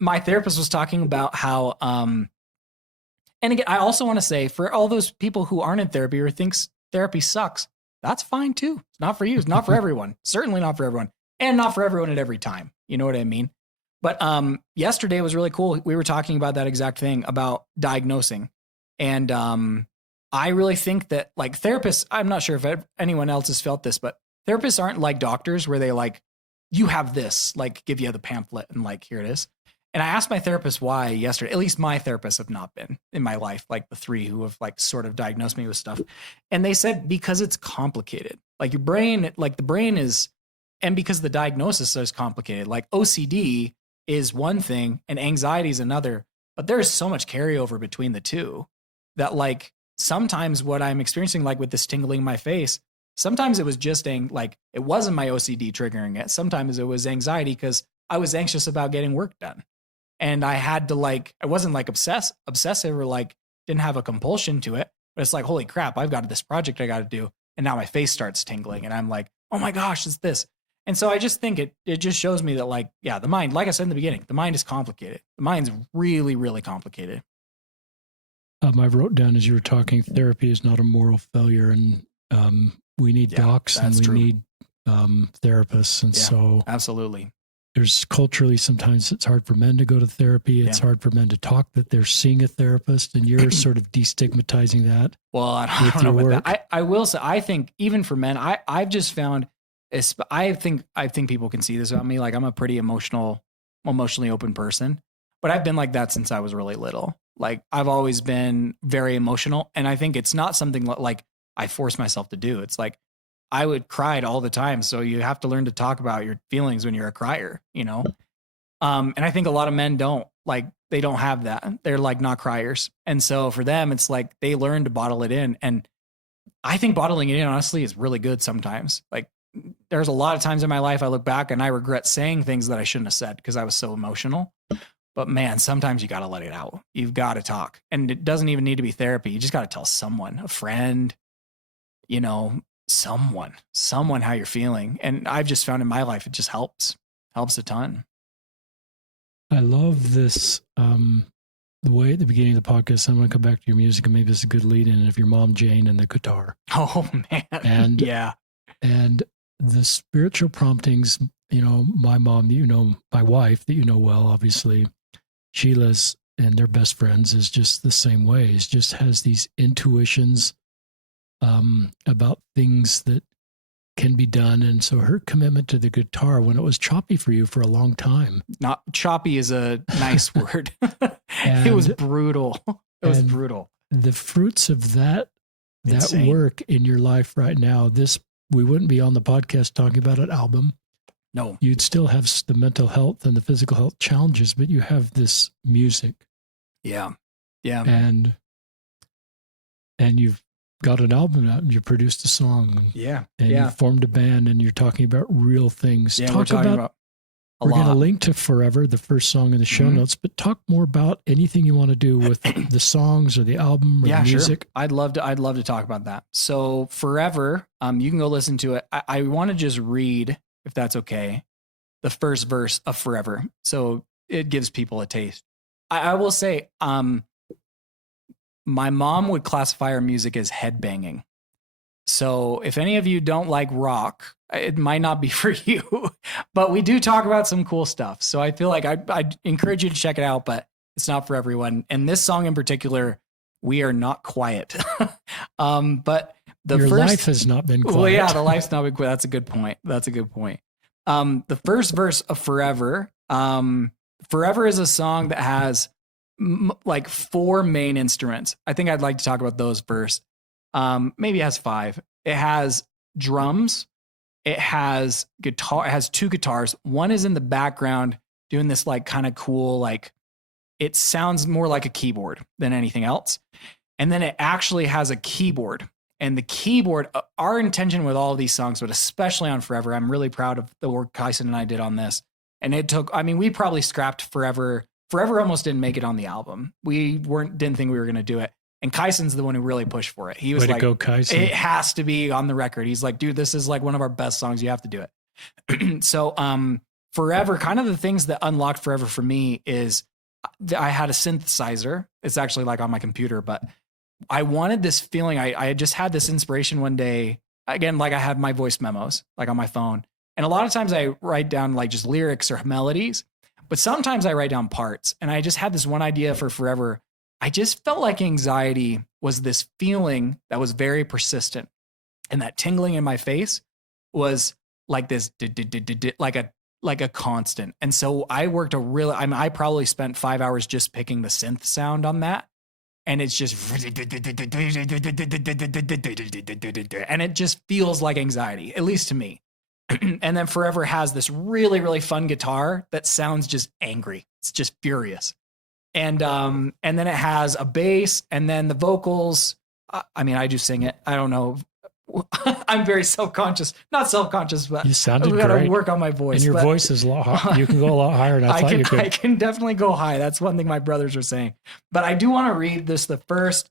My therapist was talking about how, and again, I also want to say, for all those people who aren't in therapy or thinks therapy sucks, that's fine too. It's not for you. It's not for everyone. Certainly not for everyone, and not for everyone at every time. You know what I mean? But yesterday was really cool. We were talking about that exact thing, about diagnosing. And I really think that, like, therapists, I'm not sure if anyone else has felt this, but therapists aren't like doctors where they, like, you have this, like, give you the pamphlet and, like, here it is. And I asked my therapist why yesterday. At least my therapists have not been in my life, like the 3 who have, like, sort of diagnosed me with stuff. And they said, because it's complicated. Like, your brain, like, the brain is, and because the diagnosis is complicated, like OCD is one thing and anxiety is another, but there's so much carryover between the two that, like, sometimes what I'm experiencing, like with this tingling in my face, sometimes it was just like, it wasn't my OCD triggering it. Sometimes it was anxiety because I was anxious about getting work done. And I had to, like, I wasn't like obsessive or like didn't have a compulsion to it, but it's like, holy crap, I've got this project I got to do. And now my face starts tingling and I'm like, oh my gosh, it's this. And so I just think it just shows me that, like, yeah, the mind, like I said in the beginning, the mind is complicated. The mind's really, really complicated. I wrote down as you were talking, therapy is not a moral failure. And we need docs and we need therapists. And so absolutely. There's culturally, sometimes it's hard for men to go to therapy. It's hard for men to talk that they're seeing a therapist, and you're sort of destigmatizing that. Well, I don't know about that. I will say, I think even for men, I've just found, I think people can see this about me. Like, I'm a pretty emotionally open person, but I've been like that since I was really little. Like, I've always been very emotional, and I think it's not something like I force myself to do. It's like, I would cry all the time. So you have to learn to talk about your feelings when you're a crier, you know? And I think a lot of men don't, like, they don't have that. They're, like, not criers. And so for them, it's like they learn to bottle it in. And I think bottling it in, honestly, is really good sometimes. Like, there's a lot of times in my life I look back and I regret saying things that I shouldn't have said because I was so emotional. But man, sometimes you got to let it out. You've got to talk. And it doesn't even need to be therapy. You just got to tell someone, a friend, you know, someone how you're feeling. And I've just found in my life, it just helps a ton. I love this, the way at the beginning of the podcast, I'm going to come back to your music, and maybe this is a good lead in of your mom, Jane, and the guitar. Oh man. And yeah. And the spiritual promptings, you know, my mom, you know, my wife that you know well, obviously, Sheila's and their best friends is just the same way. It just has these intuitions about things that can be done. And so her commitment to the guitar, when it was choppy for you for a long time. Not choppy is a nice word. It was brutal. It was brutal. The fruits of that work in your life right now, we wouldn't be on the podcast talking about an album. No. You'd still have the mental health and the physical health challenges, but you have this music. Yeah. Yeah. And you've got an album out and you produced a song. Yeah. And Yeah. you formed a band and you're talking about real things. Yeah. We're talking about a we're lot. going to link to Forever, the first song in the show notes, but talk more about anything you want to do with the songs or the album or the music. Sure. I'd love to talk about that. So Forever, you can go listen to it. I want to just read, if that's okay, the first verse of Forever. So it gives people a taste. I will say, my mom would classify our music as headbanging. So if any of you don't like rock, it might not be for you, but we do talk about some cool stuff. So I feel like I'd encourage you to check it out, but it's not for everyone. And this song in particular, we are not quiet. But Your life has not been quiet. Well, yeah, the life's not been quiet. That's a good point. The first verse of Forever, Forever is a song that has like 4 main instruments. I think I'd like to talk about those first. Maybe it has 5. It has drums. It has guitar. It has 2 guitars. One is in the background doing this like kind of cool, like it sounds more like a keyboard than anything else. And then it actually has a keyboard. And the keyboard, our intention with all of these songs, but especially on Forever, I'm really proud of the work Kyson and I did on this. And it took, I mean, we probably scrapped Forever. Forever almost didn't make it on the album. We didn't think we were going to do it. And Kyson's the one who really pushed for it. He was like, go, Kyson. It has to be on the record. He's like, dude, this is like one of our best songs. You have to do it. So Forever, kind of the things that unlocked Forever for me is I had a synthesizer. It's actually like on my computer, but I wanted this feeling. I just had this inspiration one day. Again, like I have my voice memos, like on my phone. And a lot of times I write down like just lyrics or melodies, but sometimes I write down parts. And I just had this one idea for Forever. I just felt like anxiety was this feeling that was very persistent. And that tingling in my face was like this, like a constant. And so I worked I probably spent 5 hours just picking the synth sound on that. And it's just, and it just feels like anxiety, at least to me. And then Forever has this really, really fun guitar that sounds just angry. It's just furious. And then it has a bass and then the vocals. I mean, I do sing it. I don't know. I'm very self-conscious, not self-conscious, but you sounded I gotta great. work on my voice. And your voice is you can go a lot higher than I thought you could. I can definitely go high. That's one thing my brothers are saying. But I do want to read this, the first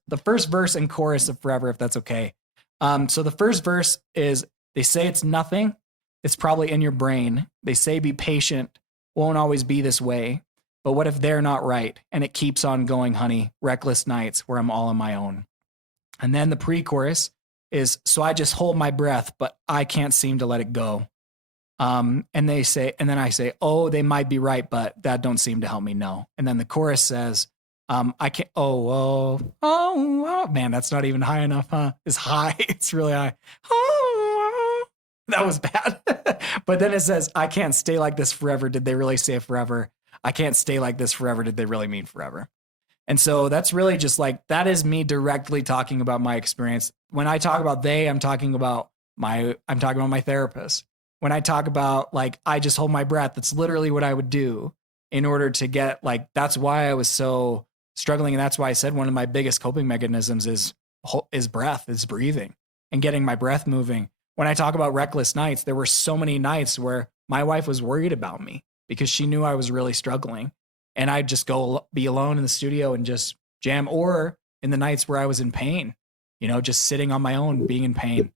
verse and chorus of Forever, if that's okay. So the first verse is, they say it's nothing. It's probably in your brain. They say be patient, won't always be this way. But what if they're not right? And it keeps on going, honey. Reckless nights where I'm all on my own. And then the pre-chorus is, so I just hold my breath, but I can't seem to let it go. And then I say, oh, they might be right, but that don't seem to help me know. And then the chorus says, I can't, man, that's not even high enough, huh? It's high. It's really high. Oh, that was bad. But then it says, I can't stay like this forever. Did they really say forever? I can't stay like this forever. Did they really mean forever? And so that's really just like, that is me directly talking about my experience. When I talk about I'm talking about my therapist. When I talk about like, I just hold my breath, that's literally what I would do in order to get like, that's why I was so struggling. And that's why I said one of my biggest coping mechanisms is breath, is breathing and getting my breath moving. When I talk about reckless nights, there were so many nights where my wife was worried about me because she knew I was really struggling. And I'd just go be alone in the studio and just jam, or in the nights where I was in pain, just sitting on my own, being in pain.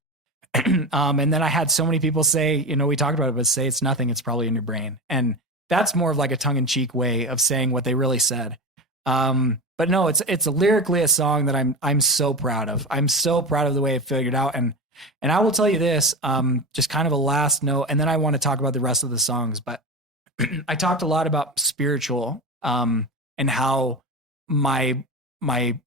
And then I had so many people say, we talked about it, but say it's nothing. It's probably in your brain. And that's more of like a tongue in cheek way of saying what they really said. But no, it's lyrically a song that I'm so proud of. I'm so proud of the way it figured out. And I will tell you this, just kind of a last note, and then I want to talk about the rest of the songs, but I talked a lot about spiritual, and how my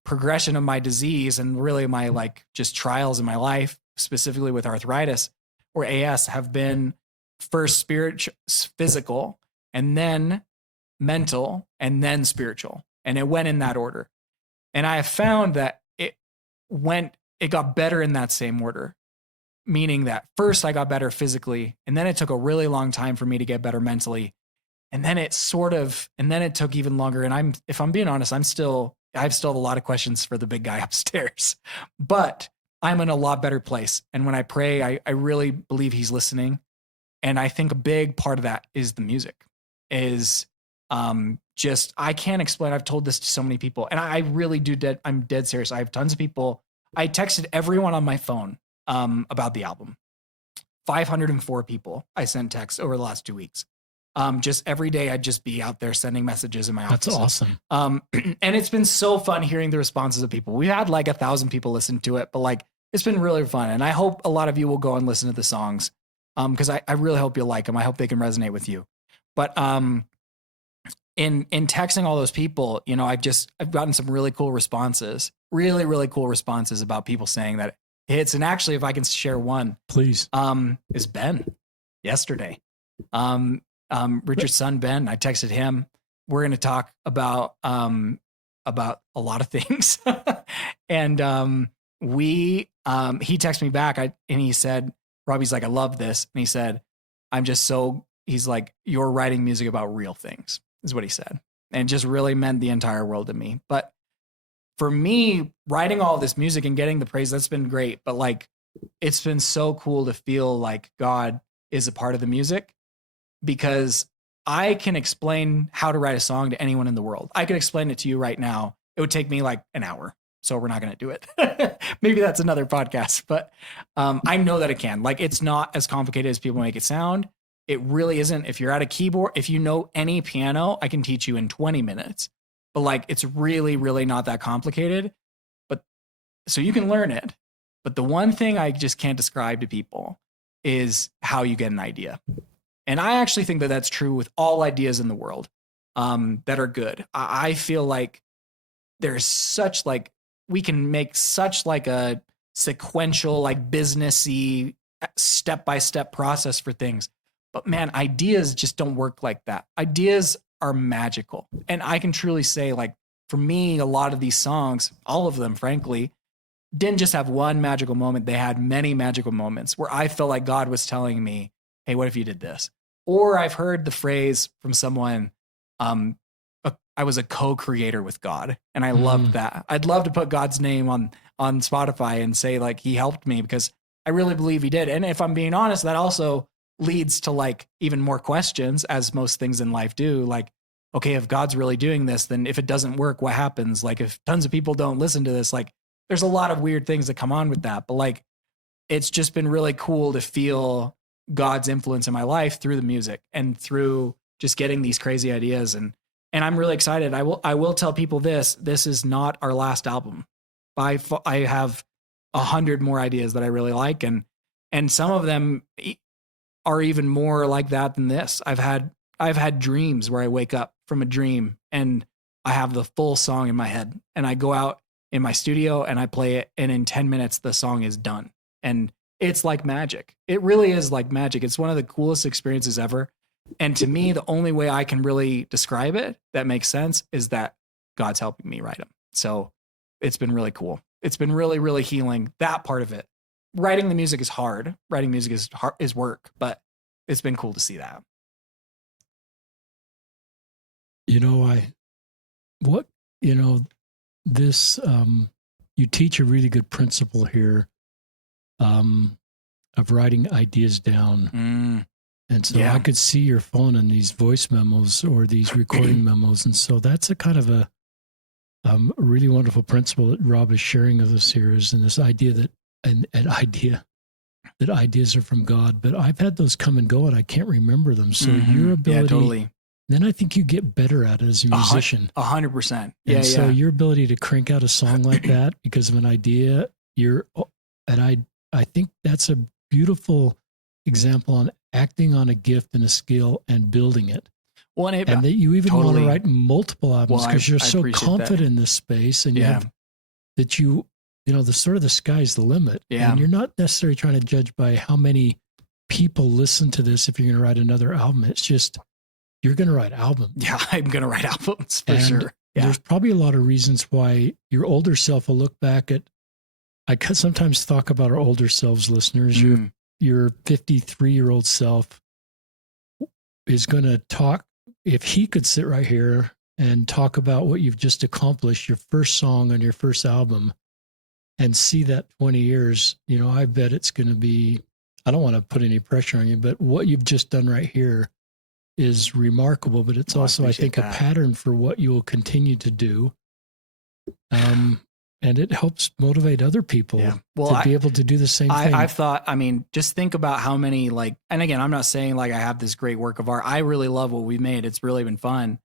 progression of my disease and really my like just trials in my life, specifically with arthritis or AS, have been first spiritual, physical, and then mental, and then spiritual. And it went in that order. And I have found that it got better in that same order. meaning that first I got better physically, and then it took a really long time for me to get better mentally. And then it took even longer. And if I'm being honest, I still have a lot of questions for the big guy upstairs, but I'm in a lot better place. And when I pray, I really believe he's listening. And I think a big part of that is the music is, just, I can't explain. I've told this to so many people, and I really I'm dead serious. I have tons of people. I texted everyone on my phone, about the album. 504 people I sent texts over the last 2 weeks. Just every day I'd just be out there sending messages in my office. That's awesome. And it's been so fun hearing the responses of people. We had like 1,000 people listen to it, but like, it's been really fun. And I hope a lot of you will go and listen to the songs. Cause I really hope you'll like them. I hope they can resonate with you. But, in texting all those people, you know, I've gotten some really cool responses, really, really cool responses about people saying that it hits. And actually, if I can share one, please, is Ben yesterday. Richard's son, Ben, I texted him. We're going to talk about a lot of things. And, he texted me back and he said, Robbie's like, I love this. And he said, he's like, you're writing music about real things is what he said. And it just really meant the entire world to me. But for me, writing all this music and getting the praise, that's been great. But like, it's been so cool to feel like God is a part of the music, because I can explain how to write a song to anyone in the world. I could explain it to you right now. It would take me like an hour. So we're not going to do it. Maybe that's another podcast, but I know that it can. Like, it's not as complicated as people make it sound. It really isn't. If you're at a keyboard, if you know any piano, I can teach you in 20 minutes. But like, it's really, really not that complicated. But so you can learn it. But the one thing I just can't describe to people is how you get an idea. And I actually think that that's true with all ideas in the world, that are good. I feel like there's such like, we can make such like a sequential, like businessy, step-by-step process for things. But man, ideas just don't work like that. Ideas are magical. And I can truly say, like, for me, a lot of these songs, all of them, frankly, didn't just have one magical moment. They had many magical moments where I felt like God was telling me, hey, what if you did this? Or I've heard the phrase from someone, I was a co-creator with God. And I loved that. I'd love to put God's name on Spotify and say, like, he helped me, because I really believe he did. And if I'm being honest, that also leads to like even more questions, as most things in life do. Like, okay, if God's really doing this, then if it doesn't work, what happens? Like, if tons of people don't listen to this, like, there's a lot of weird things that come on with that. But like, it's just been really cool to feel God's influence in my life through the music and through just getting these crazy ideas. And I'm really excited. I will tell people this is not our last album. I have 100 more ideas that I really like. And some of them are even more like that than this. I've had dreams where I wake up from a dream and I have the full song in my head, and I go out in my studio and I play it, and in 10 minutes the song is done. And it's like magic. It really is like magic. It's one of the coolest experiences ever. And to me, the only way I can really describe it that makes sense is that God's helping me write them. So it's been really cool. It's been really, really healing, that part of it. Writing the music is hard. Writing music is work, but it's been cool to see that. You know, this, you teach a really good principle here, of writing ideas down. And so I could see your phone in these voice memos or these recording memos. And so that's a kind of a really wonderful principle that Rob is sharing with us here, is in this idea that that ideas are from God. But I've had those come and go and I can't remember them. So your ability, totally. Then I think you get better at it as a musician. 100%. And so your ability to crank out a song like that because of an idea, I think that's a beautiful example on acting on a gift and a skill and building it. Well, and that you even want to write multiple albums because you're so confident in this space, and you have that the sort of the sky's the limit. Yeah. And you're not necessarily trying to judge by how many people listen to this if you're going to write another album. It's just, you're going to write albums. Yeah, I'm going to write albums for sure. Yeah. There's probably a lot of reasons why your older self will look back at I sometimes talk about our older selves, listeners. Your 53-year-old self is going to talk, if he could sit right here and talk about what you've just accomplished, your first song on your first album, and see that 20 years, I bet it's going to be, I don't want to put any pressure on you, but what you've just done right here is remarkable, but it's also, I think, a pattern for what you will continue to do. And it helps motivate other people to be able to do the same thing. I've thought, just think about how many, and again, I'm not saying like I have this great work of art. I really love what we've made. It's really been fun.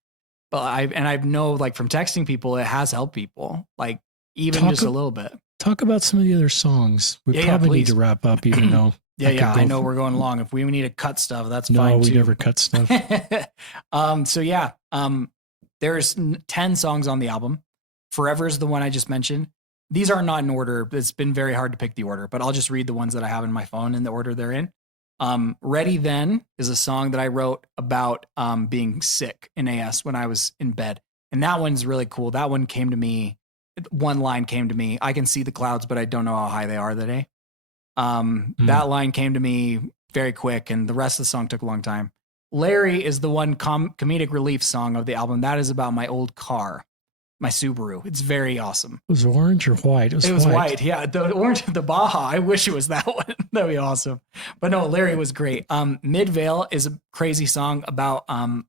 But I know like from texting people, it has helped people, like even just a little bit. Talk about some of the other songs. We probably need to wrap up, even though. I know we're going long. If we need to cut stuff, that's fine too. No, we never cut stuff. There's 10 songs on the album. Forever is the one I just mentioned. These are not in order. It's been very hard to pick the order, but I'll just read the ones that I have in my phone in the order they're in. Ready Then is a song that I wrote about being sick in AS when I was in bed. And that one's really cool. That one came to me. One line came to me. I can see the clouds, but I don't know how high they are today. That line came to me very quick, and the rest of the song took a long time. Larry is the one comedic relief song of the album. That is about my old car, my Subaru. It's very awesome. It was orange or white? It was white. Yeah. The orange, the Baja. I wish it was that one. That'd be awesome. But no, Larry was great. Midvale is a crazy song about,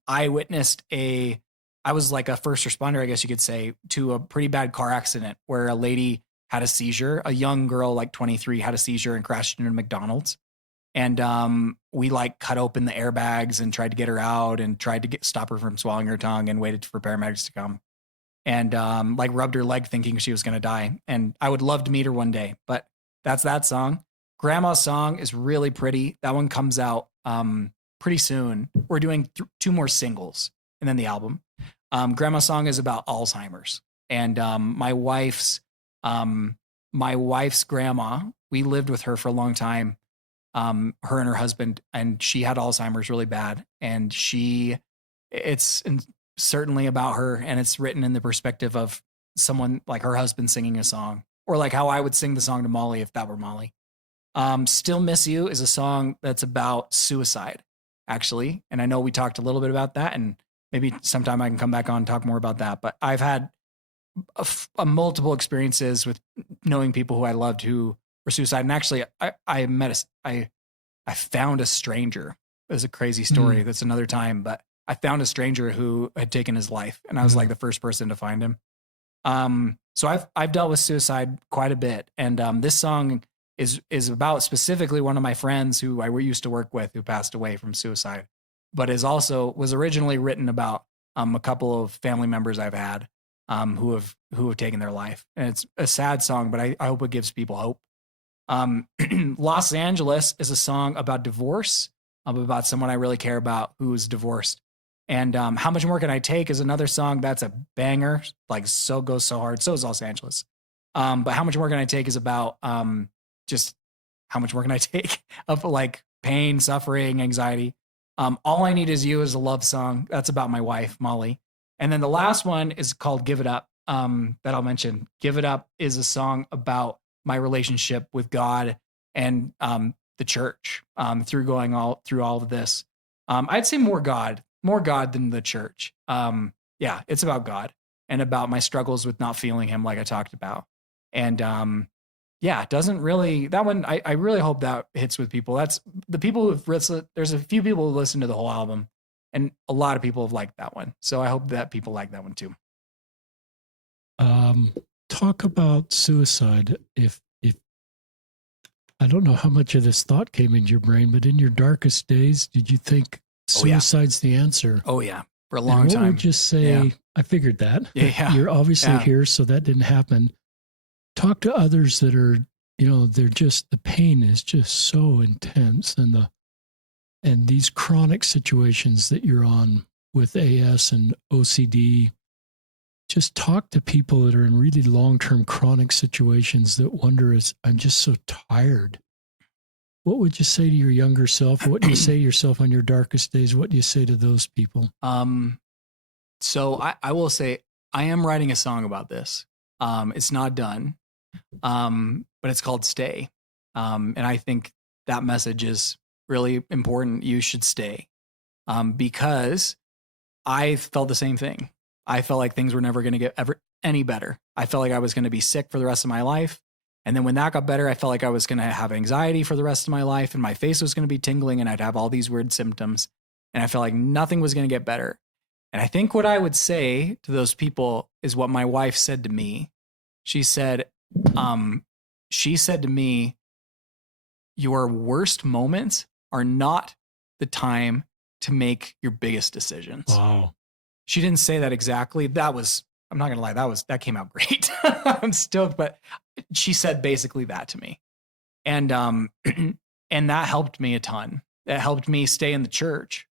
I witnessed I was like a first responder, I guess you could say, to a pretty bad car accident where a lady had a seizure. A young girl, like 23, had a seizure and crashed into a McDonald's. And we like cut open the airbags and tried to get her out and tried to stop her from swallowing her tongue and waited for paramedics to come. And like rubbed her leg thinking she was going to die. And I would love to meet her one day, but that's that song. Grandma's Song is really pretty. That one comes out pretty soon. We're doing 2 more singles and then the album. Grandma's Song is about Alzheimer's. And my wife's grandma, we lived with her for a long time, her and her husband, and she had Alzheimer's really bad. And it's certainly about her, and it's written in the perspective of someone like her husband singing a song, or like how I would sing the song to Molly if that were Molly. Still Miss You is a song that's about suicide, actually. And I know we talked a little bit about that, and maybe sometime I can come back on and talk more about that. But I've had a multiple experiences with knowing people who I loved who were suicide. And actually, I found a stranger. It was a crazy story. That's another time, but I found a stranger who had taken his life, and I was like the first person to find him. So I've dealt with suicide quite a bit, and this song is about specifically one of my friends who I used to work with who passed away from suicide, but was originally written about a couple of family members I've had who have taken their life, and it's a sad song, but I hope it gives people hope. Los Angeles is a song about divorce, about someone I really care about who's divorced. And How Much More Can I Take is another song that's a banger, like goes so hard. So is Los Angeles. But How Much More Can I Take is about just how much more can I take of like pain, suffering, anxiety. All I Need Is You is a love song. That's about my wife, Molly. And then the last one is called Give It Up, that I'll mention. Give It Up is a song about my relationship with God and the church through all of this. I'd say more God than the church. It's about God and about my struggles with not feeling him, like I talked about. And it doesn't really, that one, I really hope that hits with people. That's the people who've listened. There's a few people who listen to the whole album, and a lot of people have liked that one. So I hope that people like that one too. Talk about suicide. If I don't know how much of this thought came into your brain, but in your darkest days, did you think suicide's the answer? Oh yeah. For a long time. What would you say? I figured that. Yeah. You're obviously here, so that didn't happen. Talk to others that are, they're just, the pain is just so intense, and these chronic situations that you're on with AS and OCD. Just talk to people that are in really long-term chronic situations that wonder, I'm just so tired. What would you say to your younger self? What do you say to yourself on your darkest days? What do you say to those people? So I will say I am writing a song about this. It's not done. but it's called stay. And I think that message is really important. You should stay, because I felt the same thing. I felt like things were never going to get ever any better. I felt like I was going to be sick for the rest of my life. And then when that got better, I felt like I was going to have anxiety for the rest of my life, and my face was going to be tingling, and I'd have all these weird symptoms. And I felt like nothing was going to get better. And I think what I would say to those people is what my wife said to me. She said to me, your worst moments are not the time to make your biggest decisions. Wow. She didn't say that exactly. I'm not going to lie. That came out great. I'm stoked, but she said basically that to me. And, and that helped me a ton. That helped me stay in the church.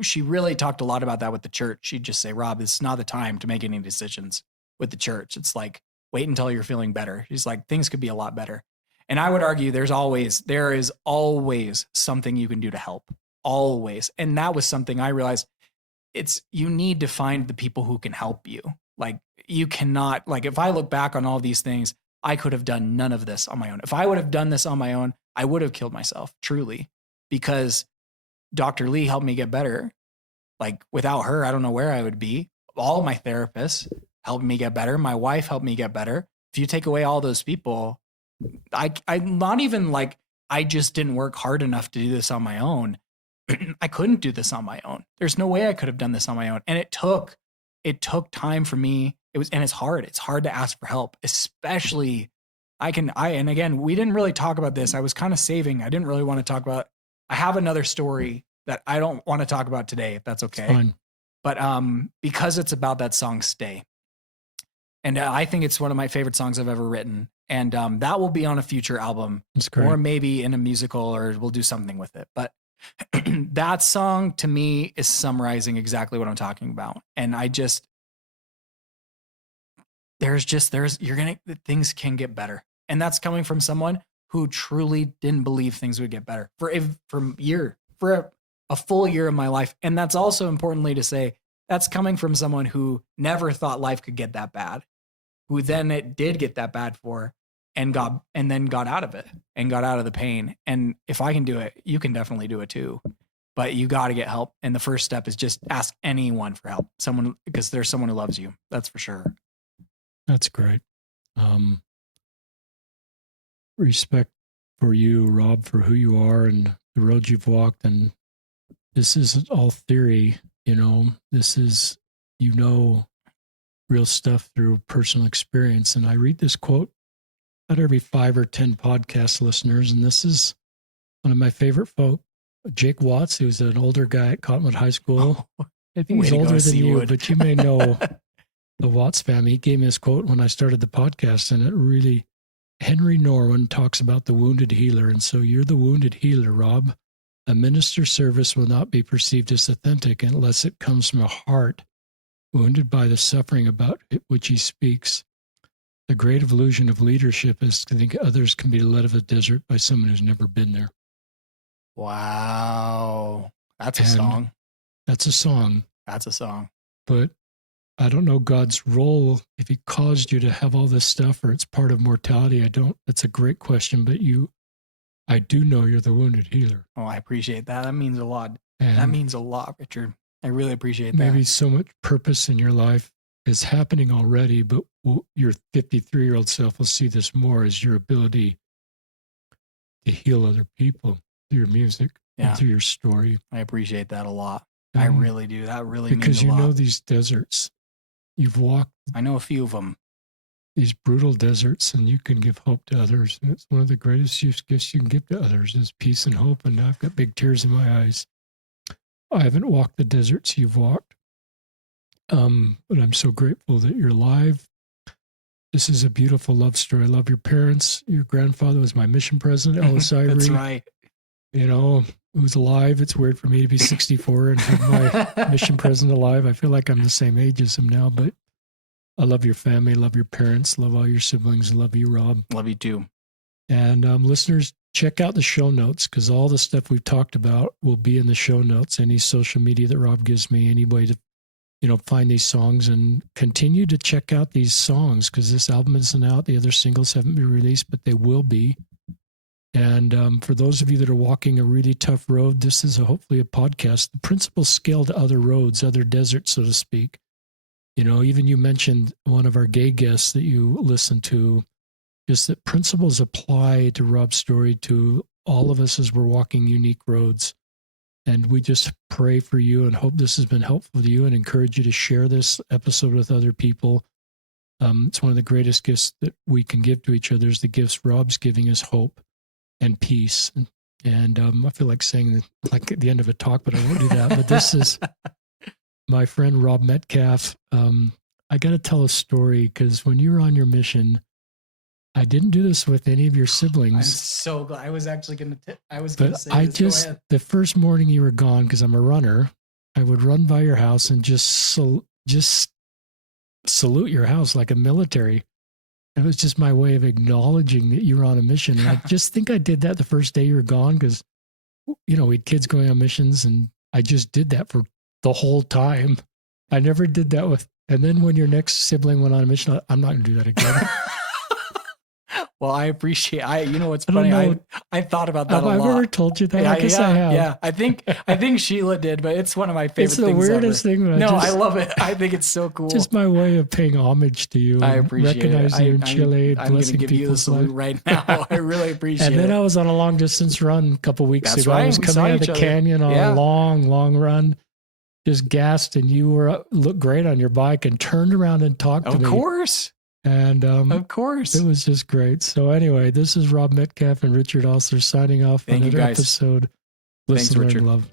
She really talked a lot about that with the church. She'd just say, Rob, it's not the time to make any decisions with the church. It's like, wait until you're feeling better. She's like, things could be a lot better. And I would argue there is always something you can do to help. Always. And that was something I realized. You need to find the people who can help you. Like, you cannot, like, if I look back on all these things, I could have done none of this on my own. If I would have done this on my own, I would have killed myself, truly, because Dr. Lee helped me get better. Like, without her, I don't know where I would be. All of my therapists helped me get better. My wife helped me get better. If you take away all those people, I'm not even like, I just didn't work hard enough to do this on my own. I couldn't do this on my own. There's no way I could have done this on my own. And it took time for me. And it's hard. It's hard to ask for help, especially and again, we didn't really talk about this. I was kind of saving. I didn't really want to talk about, I have another story that I don't want to talk about today, if that's okay. Fine. But, because it's about that song Stay. And I think it's one of my favorite songs I've ever written. And, that will be on a future album. That's great. Or maybe in a musical, or we'll do something with it. But that song to me is summarizing exactly what I'm talking about. And things can get better. And that's coming from someone who truly didn't believe things would get better for a full year of my life. And that's also importantly to say, that's coming from someone who never thought life could get that bad, who then it did get that bad for, and then got out of it and got out of the pain. And if I can do it, you can definitely do it too. But you got to get help. And the first step is just ask anyone for help. Because there's someone who loves you. That's for sure. That's great. Respect for you, Rob, for who you are and the road you've walked. And this isn't all theory, this is, real stuff through personal experience. And I read this quote at every 5 or 10 podcast listeners. And this is one of my favorite folk, Jake Watts, who's an older guy at Cottonwood High School. I think he's older than you, but you may know the Watts family. He gave me this quote when I started the podcast, and it really, Henry Norman talks about the wounded healer. And so you're the wounded healer, Rob. A minister's service will not be perceived as authentic unless it comes from a heart wounded by the suffering about which he speaks. The great illusion of leadership is to think others can be led of a desert by someone who's never been there. Wow. That's a song. That's a song. That's a song. But I don't know God's role, if he caused you to have all this stuff or it's part of mortality. That's a great question, but I do know you're the wounded healer. Oh, I appreciate that. That means a lot. And that means a lot, Richard. I really appreciate that. Maybe so much purpose in your life is happening already, but your 53-year-old self will see this more as your ability to heal other people through your music and through your story. I appreciate that a lot. I really do. That really means a lot. Because you know these deserts. You've walked. I know a few of them. These brutal deserts, and you can give hope to others. And it's one of the greatest gifts you can give to others is peace and hope. And I've got big tears in my eyes. I haven't walked the deserts you've walked. But I'm so grateful that you're alive. This is a beautiful love story. I love your parents. Your grandfather was my mission president, Ellis Ivory. That's right. Who's alive. It's weird for me to be 64 and have my mission president alive. I feel like I'm the same age as him now, but I love your family, love your parents, love all your siblings, love you, Rob. Love you too. And listeners, check out the show notes because all the stuff we've talked about will be in the show notes. Any social media that Rob gives me, any way to find these songs and continue to check out these songs, because this album isn't out. The other singles haven't been released, but they will be. And for those of you that are walking a really tough road, this is hopefully a podcast. The principles scale to other roads, other deserts, so to speak. Even you mentioned one of our gay guests that you listened to, just that principles apply to Rob's story to all of us as we're walking unique roads. And we just pray for you and hope this has been helpful to you, and encourage you to share this episode with other people. It's one of the greatest gifts that we can give to each other, is the gifts Rob's giving us, hope and peace. And I feel like saying like at the end of a talk, but I won't do that. But this is my friend Rob Metcalf. I got to tell a story, because when you were on your mission, I didn't do this with any of your siblings. I'm so glad. I was actually going to. The first morning you were gone, because I'm a runner, I would run by your house and just salute your house like a military. It was just my way of acknowledging that you were on a mission. And I just think I did that the first day you were gone, because we had kids going on missions, and I just did that for the whole time. I never did that with. And then when your next sibling went on a mission, I'm not going to do that again. Well, I appreciate. What's funny? I thought about that a lot. Have I ever told you that? I guess I have. Yeah, I think Sheila did, but it's one of my favorite things. It's the weirdest thing. I love it. I think it's so cool. Just my way of paying homage to you. I appreciate recognize you in Chile. I'm going to give you the salute right now. I really appreciate it. And then I was on a long distance run a couple weeks ago. Right. I was coming out of the canyon on a long, long run, just gassed, and you looked great on your bike and turned around and talked to me. Of course. And of course, it was just great. So anyway, this is Rob Metcalf and Richard Osler signing off on another episode. Thanks, Richard. Love.